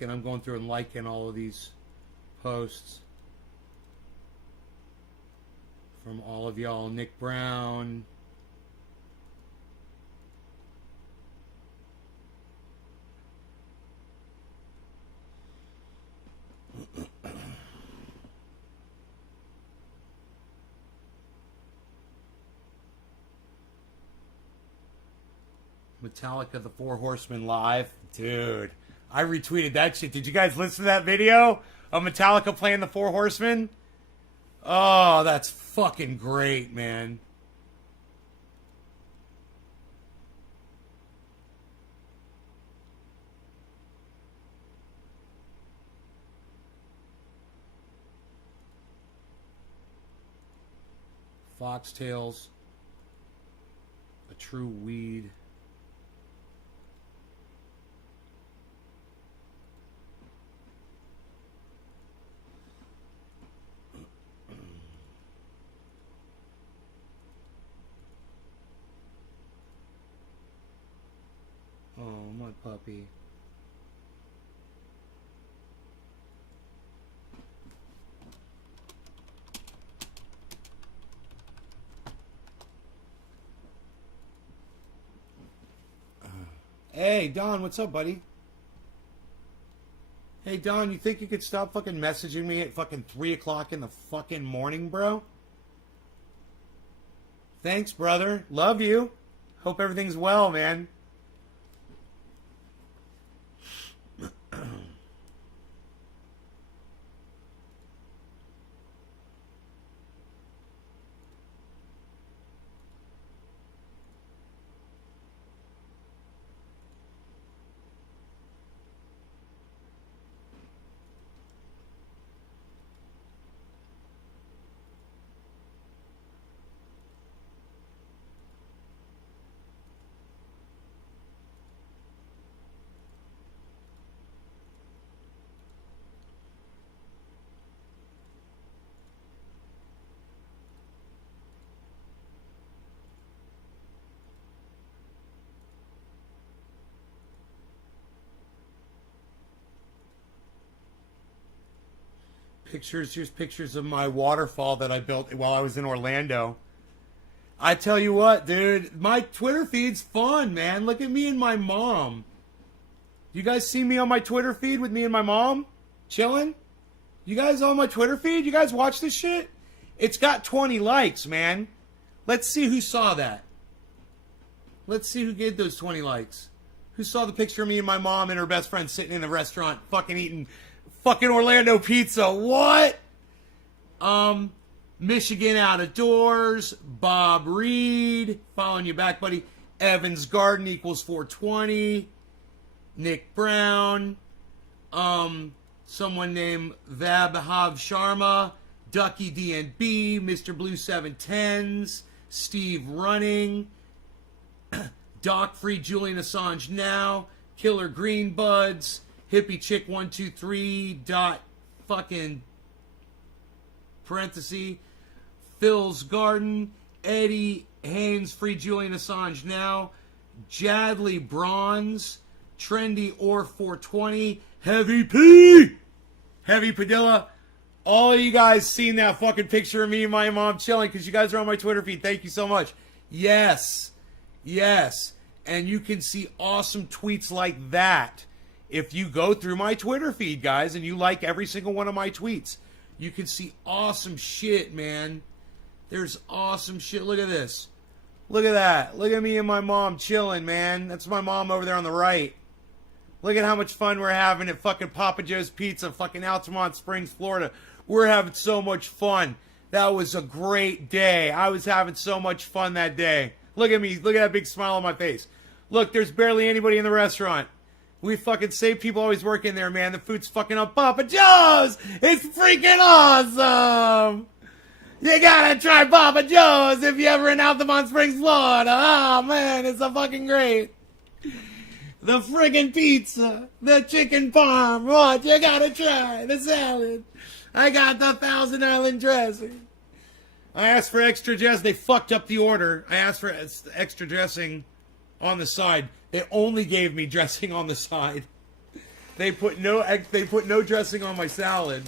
I'm going through and liking all of these posts from all of y'all. Nick Brown, Metallica, the Four Horsemen live. Dude, I retweeted that shit. Did you guys listen to that video of Metallica playing the Four Horsemen? Oh, that's fucking great, man. Foxtails. A true weed. Oh, my puppy. Hey, Don, what's up, buddy? Hey, Don, you think you could stop fucking messaging me at fucking 3 o'clock in the fucking morning, bro? Thanks, brother. Love you. Hope everything's well, man. Here's pictures of my waterfall that I built while I was in Orlando. I tell you what, dude, my Twitter feed's fun, man. Look at me and my mom. You guys see me on my Twitter feed with me and my mom? Chilling? You guys on my Twitter feed? You guys watch this shit? It's got 20 likes, man. Let's see who saw that. Let's see who gave those 20 likes. Who saw the picture of me and my mom and her best friend sitting in a restaurant fucking eating fucking Orlando pizza? What? Michigan Out of Doors, Bob Reed, following you back, buddy. Evans Garden equals 420. Nick Brown. Someone named Vabhav Sharma. Ducky DNB. Mr. Blue 710s. Steve Running. Doc Free Julian Assange Now. Killer Green Buds. Hippie Chick 123 dot fucking parenthesis. Phil's Garden. Eddie Haynes Free Julian Assange Now. Jadley Bronze. Trendy Or 420. Heavy P. Heavy Padilla. All of you guys seen that fucking picture of me and my mom chilling because you guys are on my Twitter feed. Thank you so much. Yes. Yes. And you can see awesome tweets like that if you go through my Twitter feed, guys, and you like every single one of my tweets. You can see awesome shit, man. There's awesome shit. Look at this. Look at that. Look at me and my mom chilling, man. That's my mom over there on the right. Look at how much fun we're having at fucking Papa Joe's Pizza, fucking Altamont Springs, Florida. We're having so much fun. That was a great day. I was having so much fun that day. Look at me. Look at that big smile on my face. Look, there's barely anybody in the restaurant. We fucking save people always work in there, man. The food's fucking on Papa Joe's. It's freaking awesome. You gotta try Papa Joe's if you're ever in Altamont Springs, Florida. Oh, man, it's so fucking great. The friggin' pizza. The chicken parm. What? You gotta try. The salad. I got the Thousand Island dressing. I asked for extra dressing. They fucked up the order. I asked for extra dressing on the side. They only gave me dressing on the side. They put no dressing on my salad.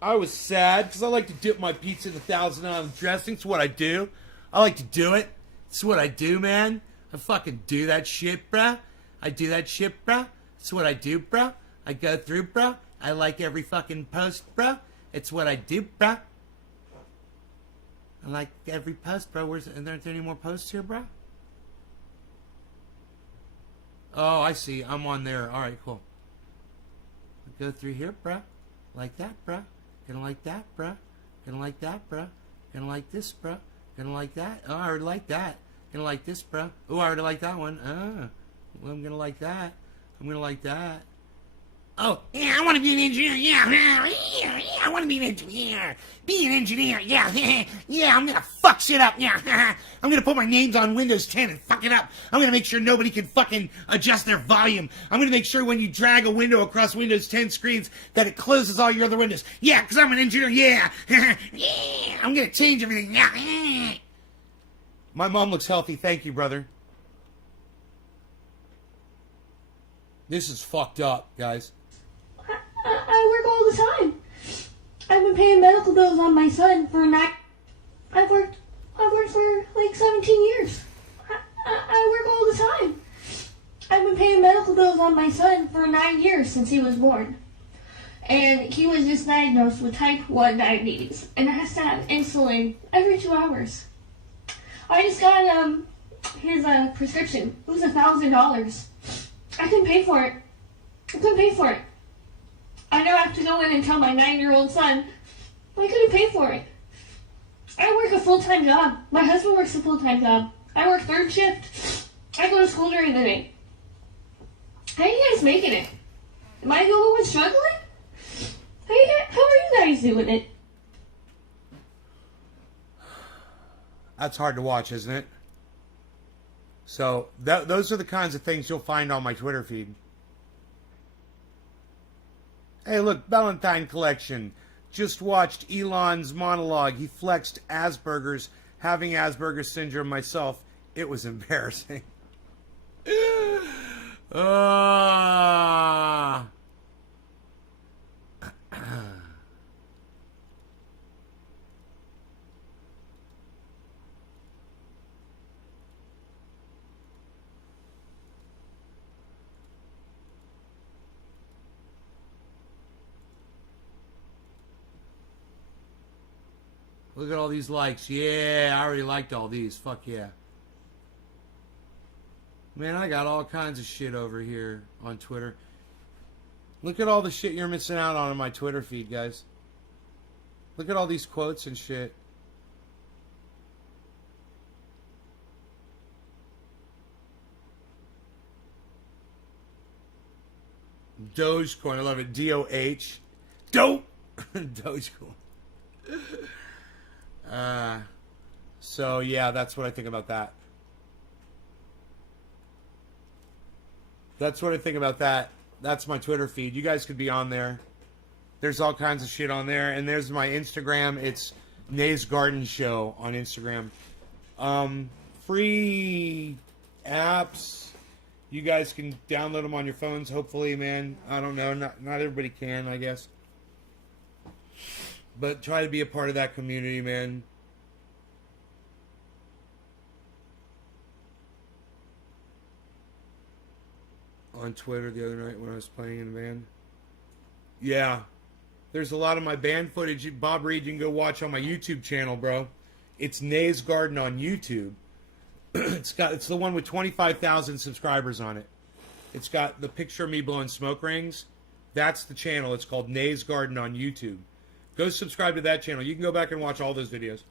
I was sad because I like to dip my pizza in the Thousand Island dressing. It's what I do. I like to do it. It's what I do, man. I fucking do that shit, bruh. I do that shit, bruh. It's what I do, bruh. I go through, bruh. I like every fucking post, bruh. It's what I do, bruh. I like every post, bro. Aren't there any more posts here, bruh? Oh, I see. I'm on there. All right, cool. Go through here, bruh. Like that, bruh. Gonna like that, bruh. Gonna like that, bruh. Gonna like this, bruh. Gonna like that. Oh, I already like that. Gonna like this, bruh. Oh, I already like that one. Oh, well, I'm gonna like that. I'm gonna like that. Oh, yeah, I want to be an engineer. Yeah, I want to be an engineer. Be an engineer. Yeah, yeah, I'm going to fuck shit up. Yeah, I'm going to put my names on Windows 10 and fuck it up. I'm going to make sure nobody can fucking adjust their volume. I'm going to make sure when you drag a window across Windows 10 screens that it closes all your other windows. Yeah, because I'm an engineer. Yeah, yeah, I'm going to change everything. Yeah. My mom looks healthy. Thank you, brother. This is fucked up, guys. I work all the time. I've been paying medical bills on my son for I've worked for like 17 years. I work all the time. I've been paying medical bills on my son for 9 years since he was born. And he was just diagnosed with type 1 diabetes and has to have insulin every 2 hours. I just got his prescription. It was $1,000. I couldn't pay for it. I now have to go in and tell my 9-year-old son I couldn't pay for it. I work a full-time job. My husband works a full-time job. I work 3rd shift. I go to school during the day. How are you guys making it? Am I the only one struggling? How are you guys doing it? That's hard to watch, isn't it? So those are the kinds of things you'll find on my Twitter feed. Hey, look, Valentine Collection. Just watched Elon's monologue. He flexed Asperger's. Having Asperger's syndrome myself, it was embarrassing. Look at all these likes. Yeah, I already liked all these. Fuck yeah. Man, I got all kinds of shit over here on Twitter. Look at all the shit you're missing out on my Twitter feed, guys. Look at all these quotes and shit. Dogecoin, I love it. D-O-H. Dope. Dogecoin. So yeah, that's what I think about that. That's what I think about that. That's my Twitter feed. You guys could be on there. There's all kinds of shit on there. And there's my Instagram. It's Nay's Garden Show on Instagram. Free apps. You guys can download them on your phones, hopefully, man. I don't know. Not everybody can, I guess. But try to be a part of that community, man. On Twitter the other night when I was playing in a band. Yeah. There's a lot of my band footage. Bob Reed, you can go watch on my YouTube channel, bro. It's Nay's Garden on YouTube. It's the one with 25,000 subscribers on it. It's got the picture of me blowing smoke rings. That's the channel. It's called Nay's Garden on YouTube. Go subscribe to that channel. You can go back and watch all those videos.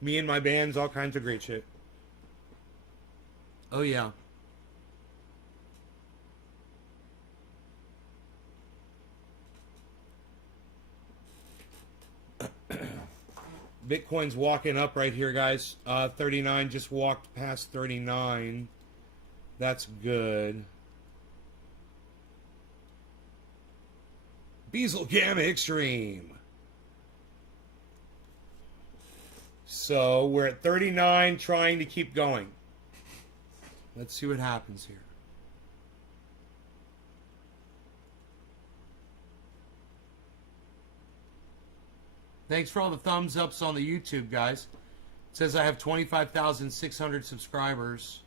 Me and my bands, all kinds of great shit. Oh, yeah. Bitcoin's walking up right here, guys. 39 just walked past 39. That's good. Beazle Gamma Extreme. So we're at 39, trying to keep going. Let's see what happens here. Thanks for all the thumbs ups on the YouTube, guys. It says I have 25,600 subscribers.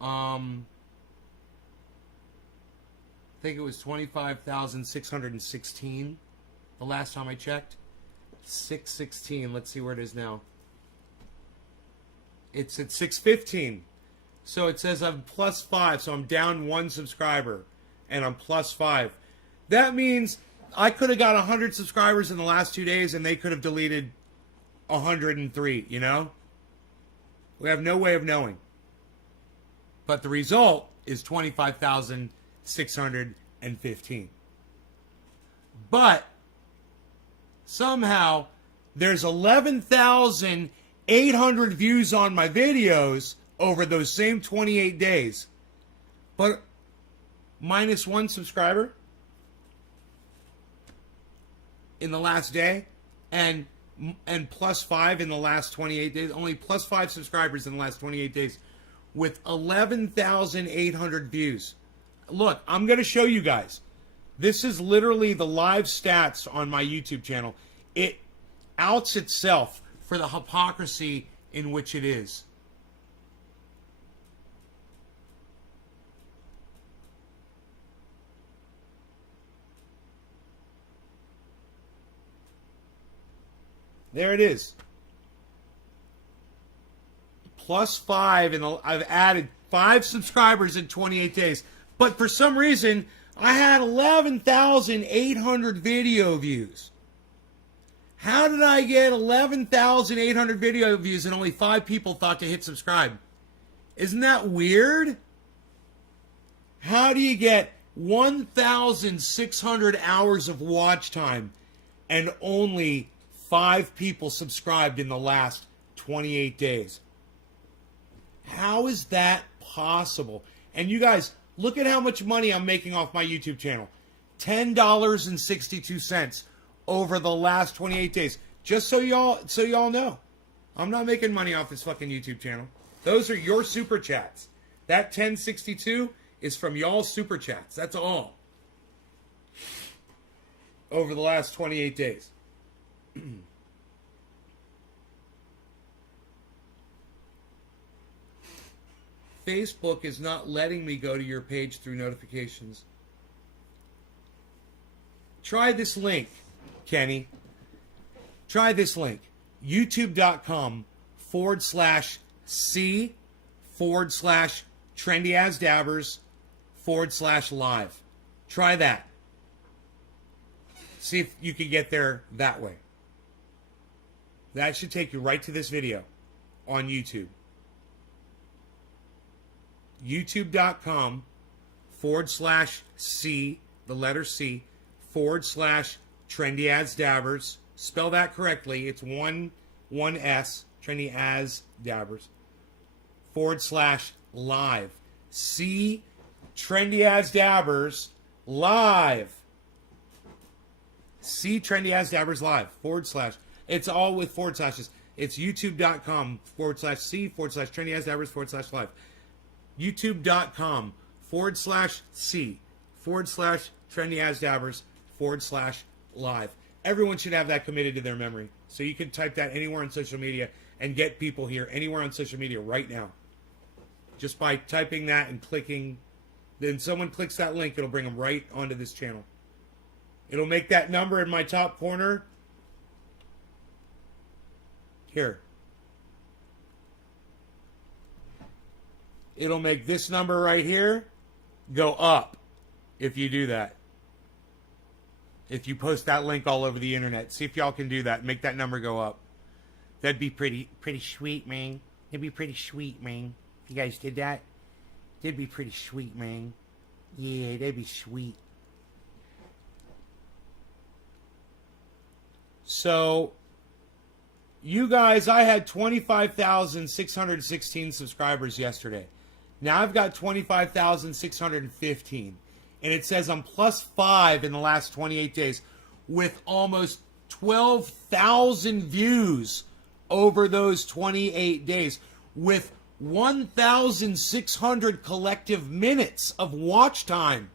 I think it was 25,616 the last time I checked. 616. Let's see where it is now. It's at 615. So it says I'm +5. So I'm down 1 subscriber. And I'm +5. That means I could have got 100 subscribers in the last 2 days and they could have deleted 103, you know? We have no way of knowing. But the result is 25,600 215. But somehow there's 11,800 views on my videos over those same 28 days. But minus 1 subscriber in the last day, and plus 5 in the last 28 days. Only plus 5 subscribers in the last 28 days with 11,800 views. Look, I'm going to show you guys. This is literally the live stats on my YouTube channel. It outs itself for the hypocrisy in which it is. There it is. Plus 5, and I've added 5 subscribers in 28 days. But for some reason, I had 11,800 video views. How did I get 11,800 video views and only 5 people thought to hit subscribe? Isn't that weird? How do you get 1,600 hours of watch time and only 5 people subscribed in the last 28 days? How is that possible? And you guys, look at how much money I'm making off my YouTube channel. $10.62 over the last 28 days. Just so y'all know. I'm not making money off this fucking YouTube channel. Those are your super chats. That $10.62 is from y'all's super chats. That's all. Over the last 28 days. Facebook is not letting me go to your page through notifications. Try this link, Kenny. Try this link. YouTube.com/C/TrendyAsDabbers/live. Try that. See if you can get there that way. That should take you right to this video on YouTube. YouTube.com/C, the letter C/TrendyAsDabbers. Spell that correctly. It's one S, TrendyAsDabbers. /live. C TrendyAsDabbers live. C TrendyAsDabbers live. /. It's all with forward slashes. It's youtube.com/C /TrendyAsDabbers /live. youtube.com/C /TrendyAsDabbers /live. Everyone should have that committed to their memory. So you can type that anywhere on social media and get people here anywhere on social media right now. Just by typing that and clicking, then someone clicks that link, it'll bring them right onto this channel. It'll make that number in my top corner. Here. It'll make this number right here go up if you do that. If you post that link all over the internet. See if y'all can do that. Make that number go up. That'd be pretty sweet, man. It'd be pretty sweet, man. If you guys did that, it'd be pretty sweet, man. Yeah, that'd be sweet. So, you guys, I had 25,616 subscribers yesterday. Now I've got 25,615. And it says I'm +5 in the last 28 days with almost 12,000 views over those 28 days with 1,600 collective minutes of watch time.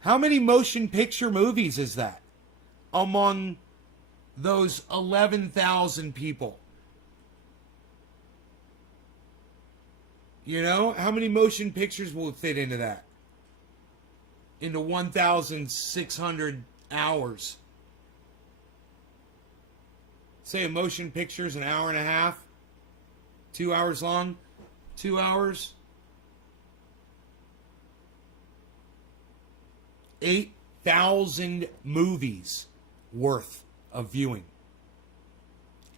How many motion picture movies is that among those 11,000 people? You know, how many motion pictures will fit into that? Into 1,600 hours. Say a motion picture is an hour and a half, 2 hours long, 2 hours. 8,000 movies worth of viewing.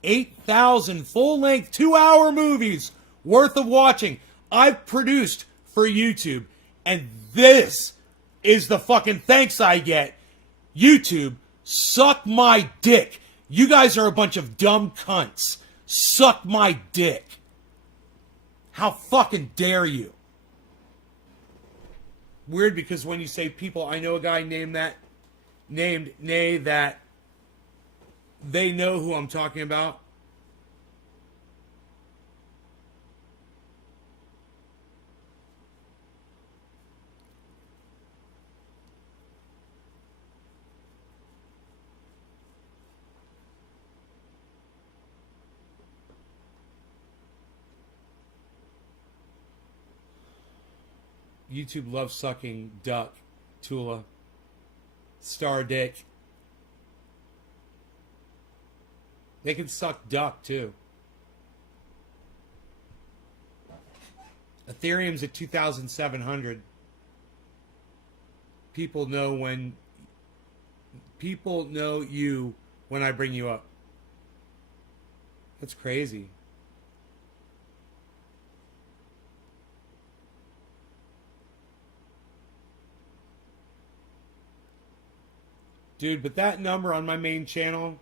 8,000 full-length 2-hour movies worth of watching I've produced for YouTube. And this is the fucking thanks I get. YouTube, suck my dick. You guys are a bunch of dumb cunts. Suck my dick. How fucking dare you? Weird, because when you say people, I know a guy named that they know who I'm talking about. YouTube loves sucking duck, Tula, Star Dick. They can suck duck too. Ethereum's at 2,700. People know you when I bring you up. That's crazy. Dude, but that number on my main channel,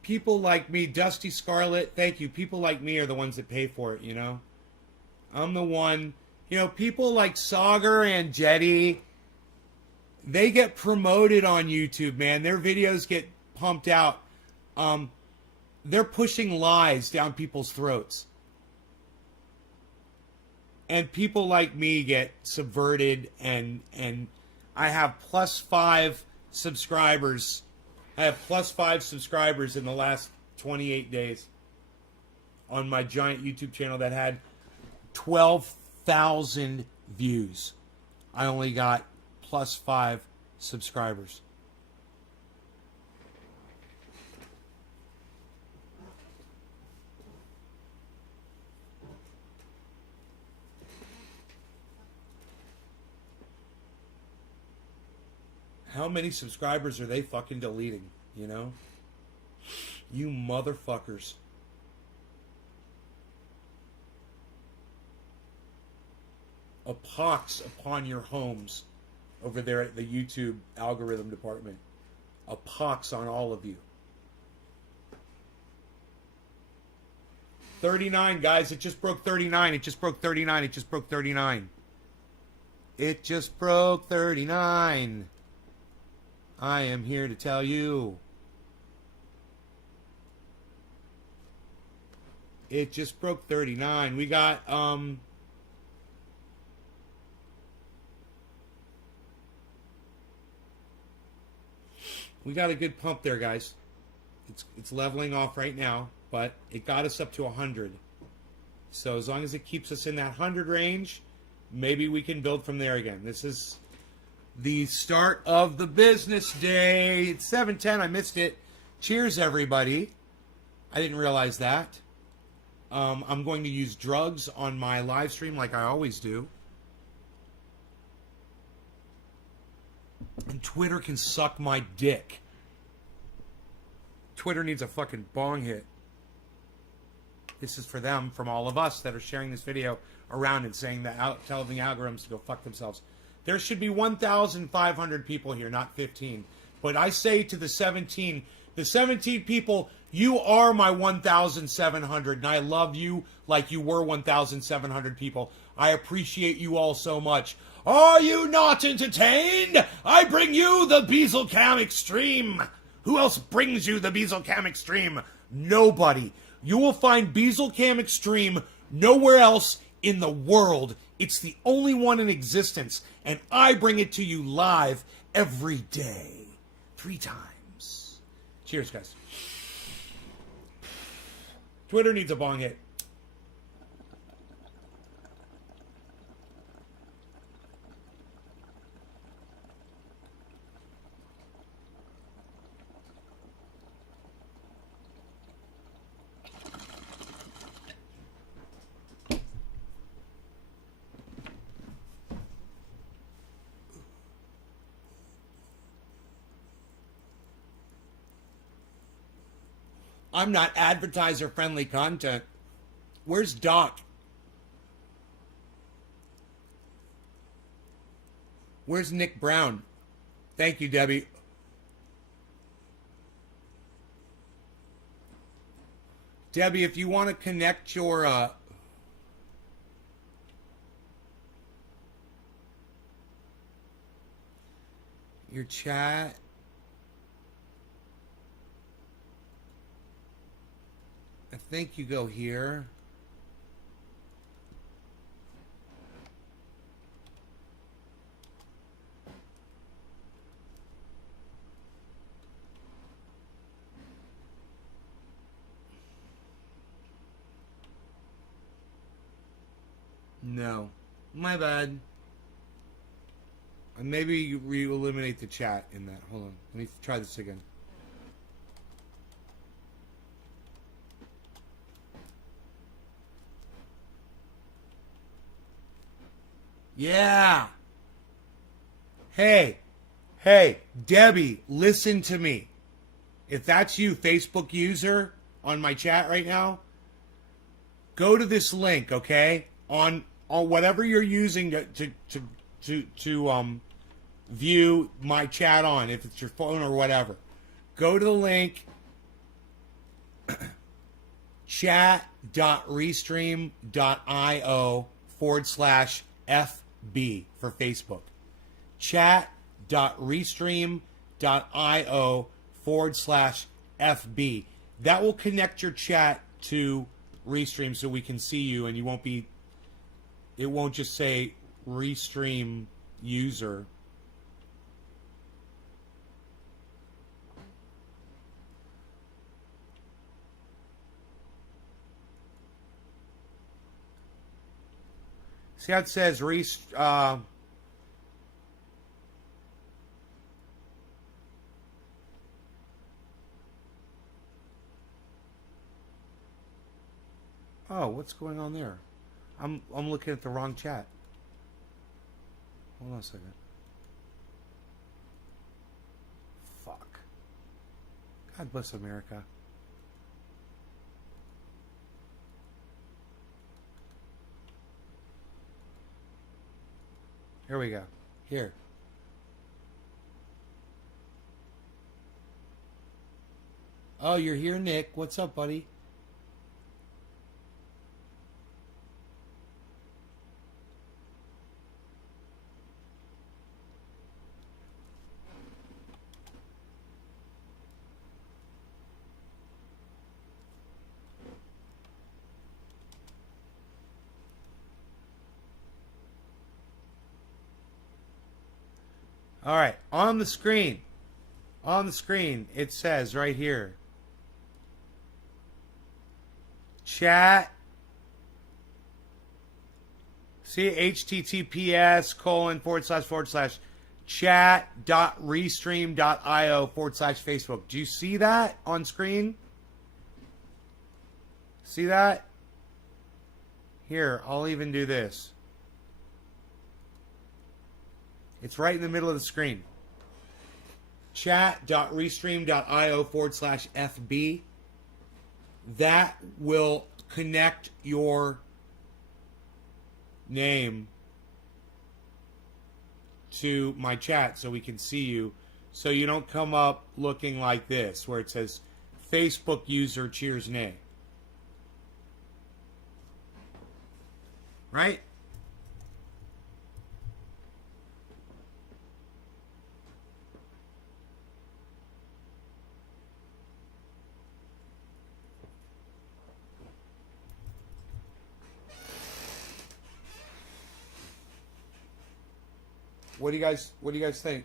people like me, Dusty Scarlet, thank you. People like me are the ones that pay for it, you know? I'm the one, people like Sauger and Jetty, they get promoted on YouTube, man. Their videos get pumped out. They're pushing lies down people's throats. And people like me get subverted, and I have +5 subscribers. I have +5 subscribers in the last 28 days on my giant YouTube channel that had 12,000 views. I only got +5 subscribers. How many subscribers are they fucking deleting, you know? You motherfuckers. A pox upon your homes over there at the YouTube algorithm department. A pox on all of you. 39, guys. It just broke 39. It just broke 39. It just broke 39. It just broke 39. I am here to tell you. It just broke 39. We got a good pump there, guys. It's leveling off right now, but it got us up to 100. So as long as it keeps us in that 100 range, maybe we can build from there again. This is the start of the business day. It's 7:10. I missed it. Cheers, everybody. I didn't realize that. I'm going to use drugs on my live stream like I always do. And Twitter can suck my dick. Twitter needs a fucking bong hit. This is for them, from all of us that are sharing this video around and saying that, telling the algorithms to go fuck themselves. There should be 1,500 people here, not 15. But I say to the 17 people, you are my 1,700, and I love you like you were 1,700 people. I appreciate you all so much. Are you not entertained? I bring you the Beezlecam Extreme. Who else brings you the Beezlecam Extreme? Nobody. You will find Beezlecam Extreme nowhere else in the world. It's the only one in existence, and I bring it to you live every day. 3 times. Cheers, guys. Twitter needs a bong hit. I'm not advertiser-friendly content. Where's Doc? Where's Nick Brown? Thank you, Debbie. Debbie, if you want to connect your chat, I think you go here. No. My bad. Maybe we eliminate the chat in that. Hold on. Let me try this again. Yeah. Hey, Debbie, listen to me. If that's you, Facebook user, on my chat right now, go to this link, okay? On whatever you're using to view my chat on, if it's your phone or whatever. Go to the link chat.restream.io/FB for Facebook. Chat.restream.io/FB. That will connect your chat to Restream so we can see you, and it won't just say Restream user. See how it says oh, what's going on there? I'm looking at the wrong chat. Hold on a second. Fuck. God bless America. Here we go. Here. Oh, you're here, Nick. What's up, buddy? All right, on the screen, it says right here, chat, see, https://chat.restream.io/Facebook. Do you see that on screen? See that? Here, I'll even do this. It's right in the middle of the screen. Chat.restream.io/FB. That will connect your name to my chat so we can see you. So you don't come up looking like this, where it says Facebook user cheers nay. Right? What do you guys think?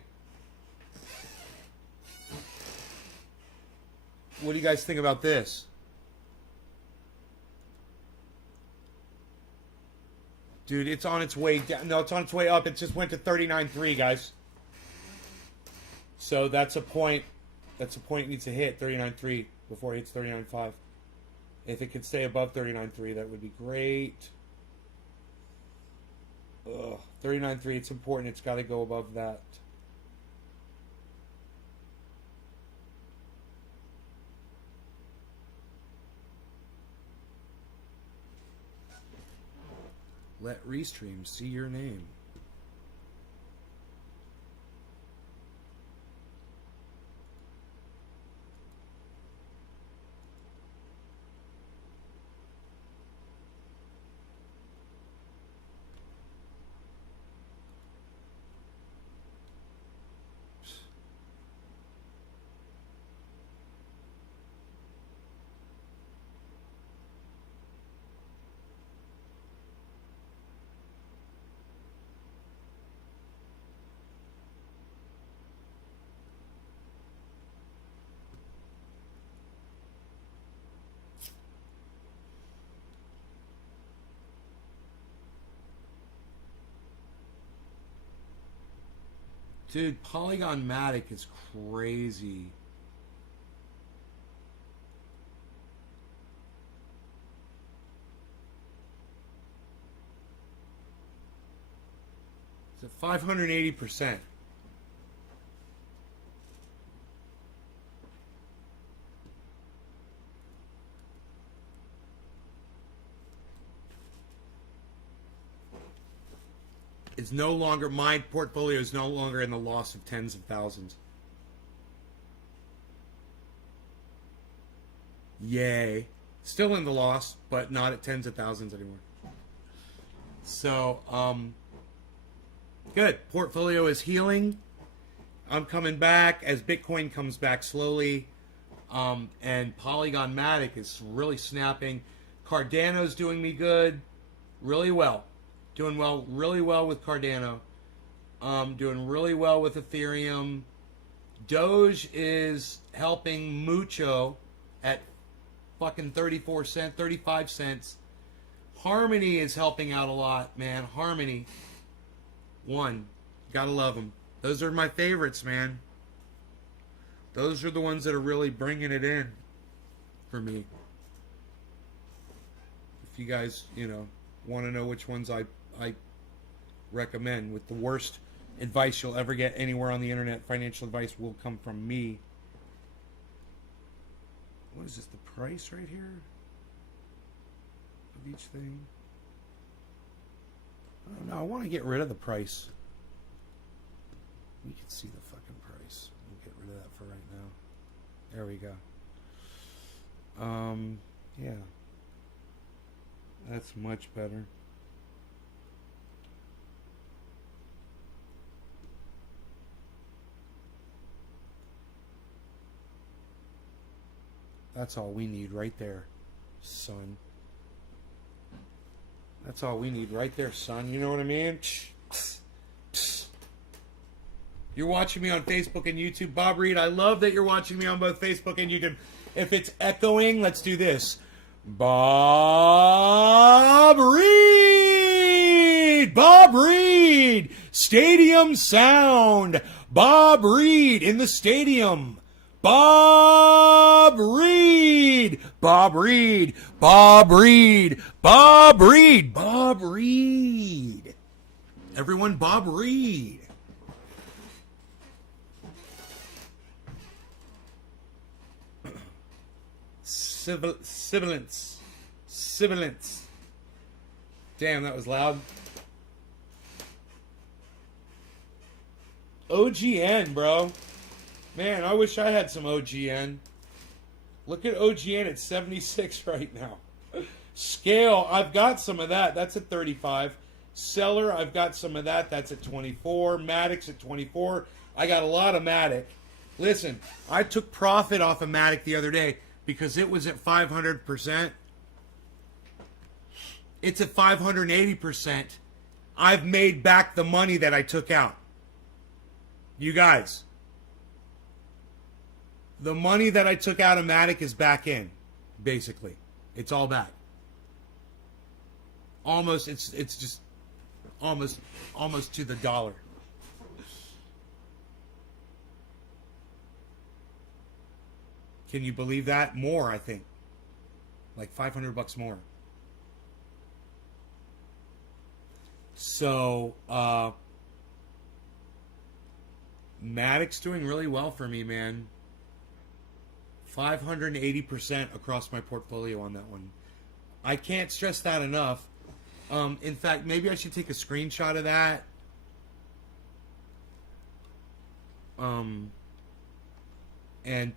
What do you guys think about this? Dude, it's on its way down. No, it's on its way up. It just went to 39.3, guys. So that's a point. That's a point it needs to hit 39.3 before it hits 39.5. If it could stay above 39.3, that would be great. 39.3, it's important. It's got to go above that. Let Restream see your name. Dude, Polygon Matic is crazy. It's at 580%. It's no longer, my portfolio is no longer in the loss of tens of thousands. Yay. Still in the loss, but not at tens of thousands anymore. So, good. Portfolio is healing. I'm coming back as Bitcoin comes back slowly. And Polygon Matic is really snapping. Cardano's doing me good. Really well. Doing well, really well with Cardano. Doing really well with Ethereum. Doge is helping mucho at fucking 35 cents. Harmony is helping out a lot, man. Harmony. One. Gotta love them. Those are my favorites, man. Those are the ones that are really bringing it in for me. If you guys, want to know which ones I recommend, with the worst advice you'll ever get anywhere on the internet, financial advice will come from me. What is this, the price right here of each thing? I don't know, I want to get rid of the price. We can see the fucking price. We'll get rid of that for right now. There we go. Yeah. That's much better. That's all we need right there, son. That's all we need right there, son. You know what I mean? You're watching me on Facebook and YouTube. Bob Reed, I love that you're watching me on both Facebook and YouTube. If it's echoing, let's do this. Bob Reed! Bob Reed! Stadium sound! Bob Reed in the stadium! Bob Reed! Bob Reed! Bob Reed! Bob Reed! Bob Reed! Everyone, Bob Reed! Sibilance. Damn, that was loud. OGN, bro. Man, I wish I had some OGN. Look at OGN at 76 right now. Scale, I've got some of that. That's at 35. Seller, I've got some of that. That's at 24. Matic's at 24. I got a lot of Matic. Listen, I took profit off of Matic the other day because it was at 500%. It's at 580%. I've made back the money that I took out. You guys. The money that I took out of Matic is back in, basically. It's all back. Almost, it's just almost to the dollar. Can you believe that? More, I think. Like $500 more. So, Matic's doing really well for me, man. 580% across my portfolio on that one. I can't stress that enough. In fact, maybe I should take a screenshot of that. And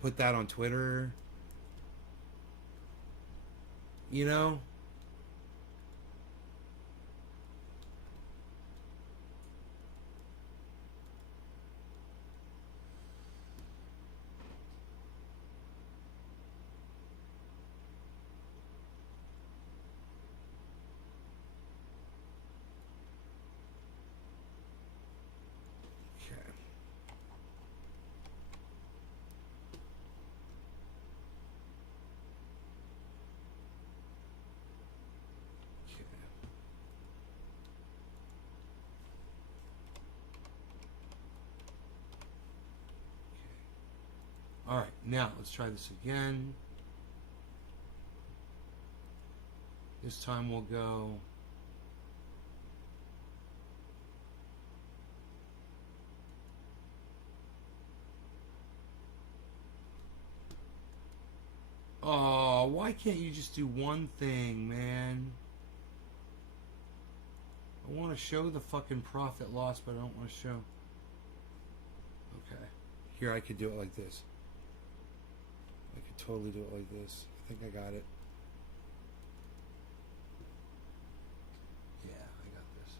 put that on Twitter. You know? Alright, now let's try this again. This time we'll go oh, why can't you just do one thing, man? I want to show the fucking profit loss, but I don't want to show. Okay. Here I could do it like this. I could totally do it like this. I think I got it. Yeah, I got this.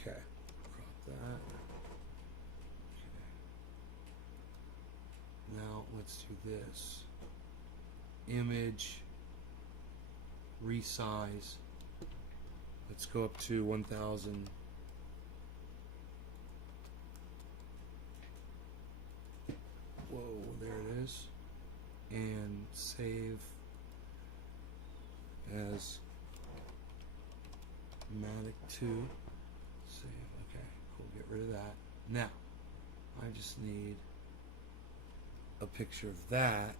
Okay. Crop that. Okay. Now let's do this. Image, resize. Let's go up to 1000. Whoa, there it is. And save as Matic 2. Save, okay, cool, get rid of that. Now, I just need a picture of that.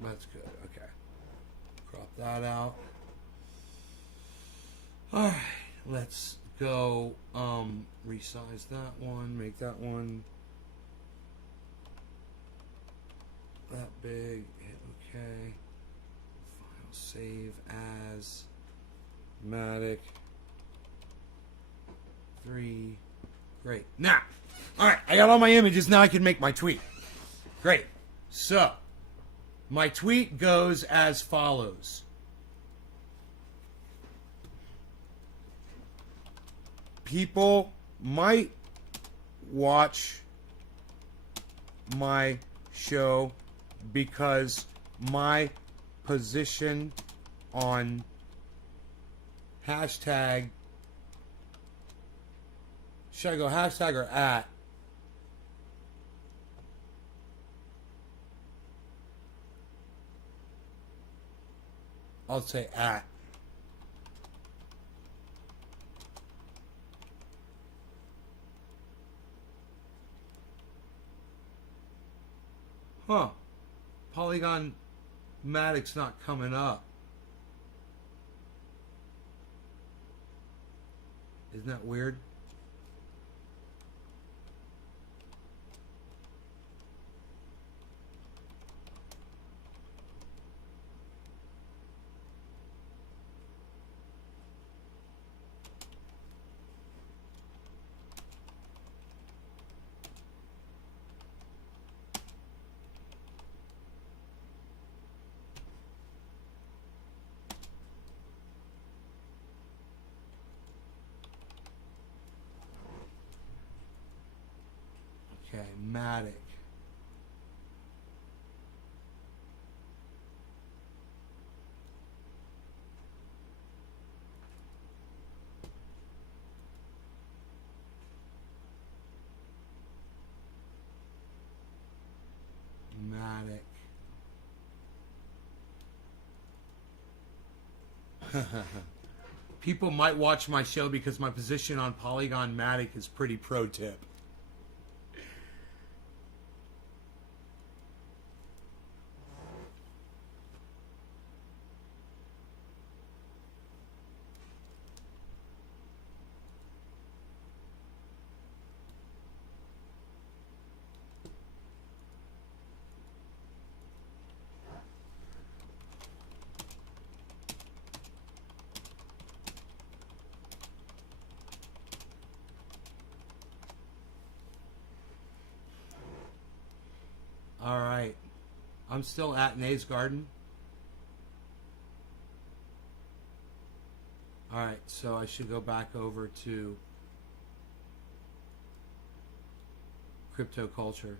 That's good. Okay. Crop that out. Alright. Let's go resize that one. Make that one that big. Hit OK. File save as Matic 3. Great. Now, alright, I got all my images. Now I can make my tweet. Great. So my tweet goes as follows. People might watch my show because my position on hashtag, should I go hashtag or at? I'll say at. Huh. Polygon Matic's not coming up. Isn't that weird? Okay, Matic. Matic. People might watch my show because my position on Polygon Matic is pretty pro tip. All right. I'm still at Nays Garden. All right, so I should go back over to crypto culture.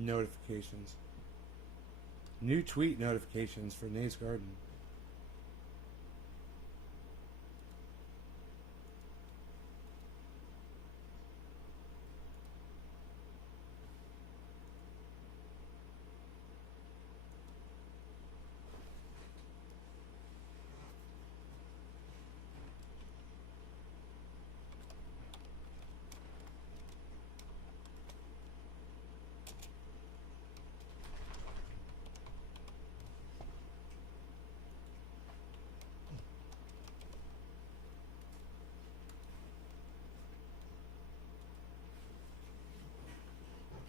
Notifications. New tweet notifications for Nays Garden.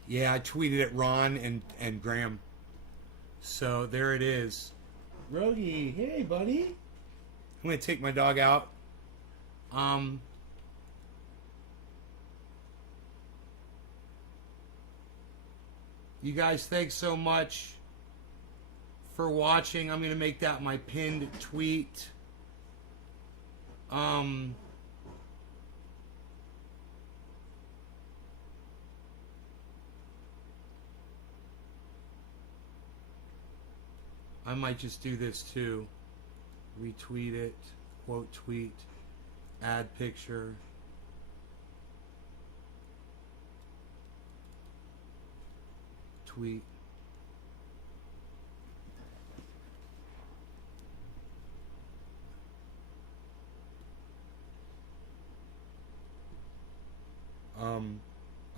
Yeah, I tweeted at Ron and Graham. So there it is. Rogie, hey buddy. I'm gonna take my dog out. You guys, thanks so much for watching. I'm gonna make that my pinned tweet. I might just do this too. Retweet it, quote tweet, add picture. Tweet. I'm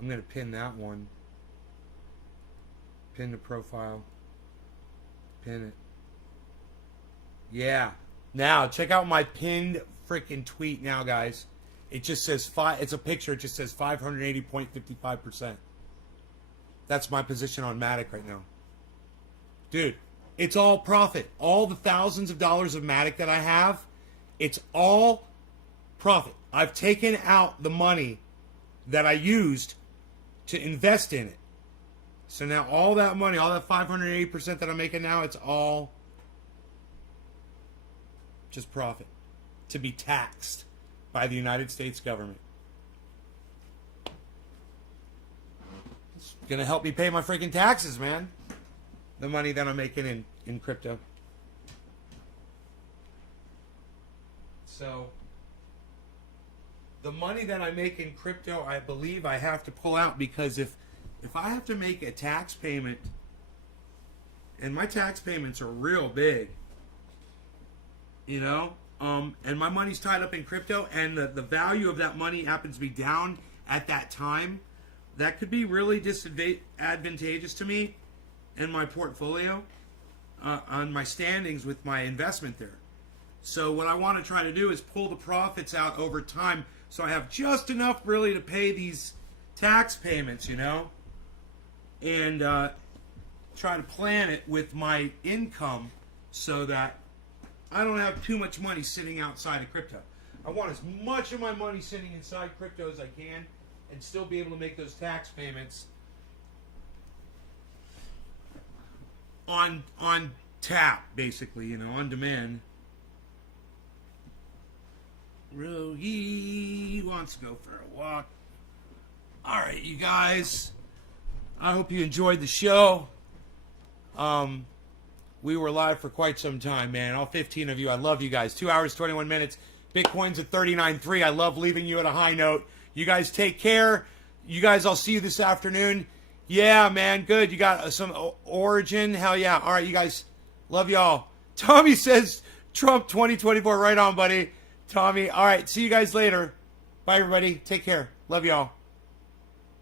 going to pin that one. Pin the profile. Pin it. Yeah. Now, check out my pinned freaking tweet now, guys. It just says it's a picture. It just says 580.55%. That's my position on Matic right now. Dude, it's all profit. All the thousands of dollars of Matic that I have, it's all profit. I've taken out the money that I used to invest in it. So now all that money, all that 580% that I'm making now, it's all just profit to be taxed by the United States government. It's going to help me pay my freaking taxes, man. The money that I'm making in crypto. So the money that I make in crypto, I believe I have to pull out, because if I have to make a tax payment, and my tax payments are real big, you know, and my money's tied up in crypto, and the value of that money happens to be down at that time, that could be really disadvantageous to me in my portfolio, on my standings with my investment there. So what I want to try to do is pull the profits out over time, so I have just enough really to pay these tax payments, you know, and try to plan it with my income so that I don't have too much money sitting outside of crypto. I want as much of my money sitting inside crypto as I can and still be able to make those tax payments on tap, basically, you know, on demand. Rogie wants to go for a walk. All right, you guys. I hope you enjoyed the show. We were live for quite some time, man. All 15 of you, I love you guys. 2 hours, 21 minutes. Bitcoin's at 39.3. I love leaving you at a high note. You guys take care. You guys, I'll see you this afternoon. Yeah, man, good. You got some Origin. Hell yeah. All right, you guys, love y'all. Tommy says Trump 2024. Right on, buddy. Tommy. All right, see you guys later. Bye, everybody. Take care. Love y'all.